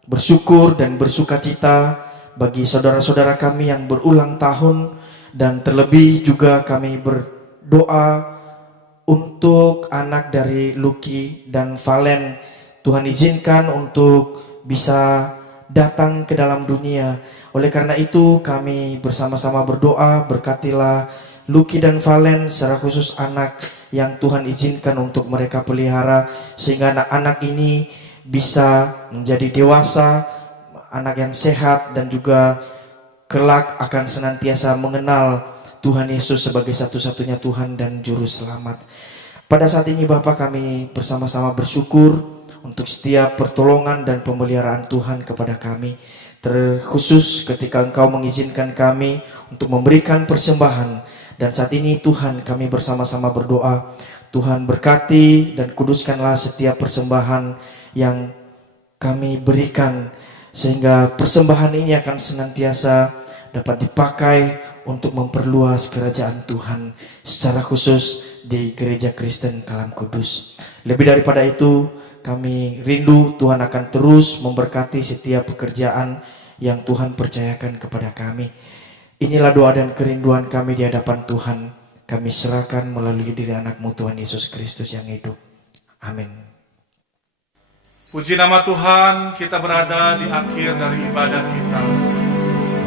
bersyukur dan bersukacita bagi saudara-saudara kami yang berulang tahun, dan terlebih juga kami berdoa untuk anak dari Lucky dan Valen. Tuhan izinkan untuk bisa datang ke dalam dunia. Oleh karena itu kami bersama-sama berdoa, berkatilah Lucky dan Valen, secara khusus anak yang Tuhan izinkan untuk mereka pelihara, sehingga anak-anak ini bisa menjadi dewasa, anak yang sehat, dan juga kelak akan senantiasa mengenal Tuhan Yesus sebagai satu-satunya Tuhan dan Juru Selamat. Pada saat ini Bapak, kami bersama-sama bersyukur untuk setiap pertolongan dan pemeliharaan Tuhan kepada kami. Terkhusus ketika Engkau mengizinkan kami untuk memberikan persembahan. Dan saat ini Tuhan, kami bersama-sama berdoa, Tuhan berkati dan kuduskanlah setiap persembahan yang kami berikan, sehingga persembahan ini akan senantiasa dapat dipakai untuk memperluas kerajaan Tuhan, secara khusus di Gereja Kristen Kalam Kudus. Lebih daripada itu, kami rindu Tuhan akan terus memberkati setiap pekerjaan yang Tuhan percayakan kepada kami. Inilah doa dan kerinduan kami di hadapan Tuhan. Kami serahkan melalui diri anak-Mu Tuhan Yesus Kristus yang hidup. Amin. Puji nama Tuhan, kita berada di akhir dari ibadah kita.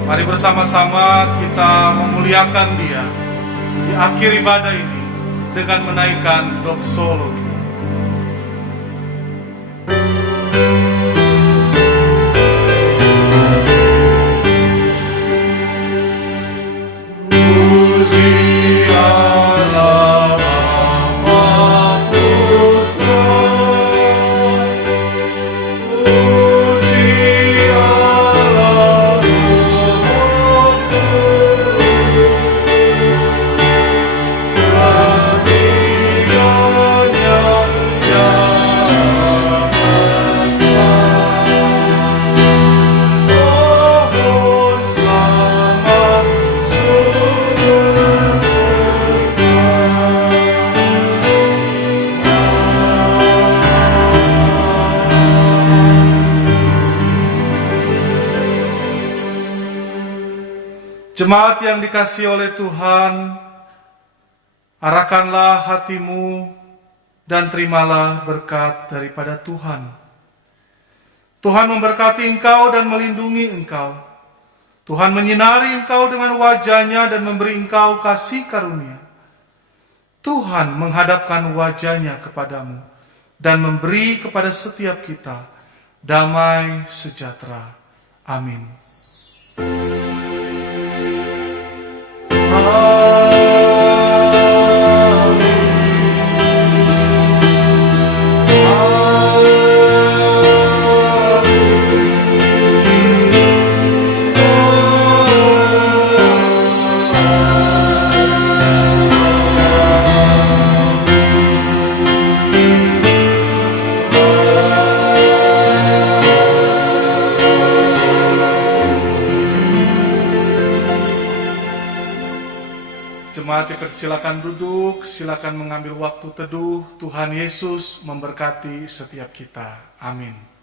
Mari bersama-sama kita memuliakan Dia di akhir ibadah ini dengan menaikkan doksologi. Jemaat yang dikasihi oleh Tuhan, arahkanlah hatimu dan terimalah berkat daripada Tuhan. Tuhan memberkati engkau dan melindungi engkau. Tuhan menyinari engkau dengan wajah-Nya dan memberi engkau kasih karunia. Tuhan menghadapkan wajah-Nya kepadamu dan memberi kepada setiap kita damai sejahtera. Amin. Jemaat dipersilakan duduk, silakan mengambil waktu teduh. Tuhan Yesus memberkati setiap kita. Amin.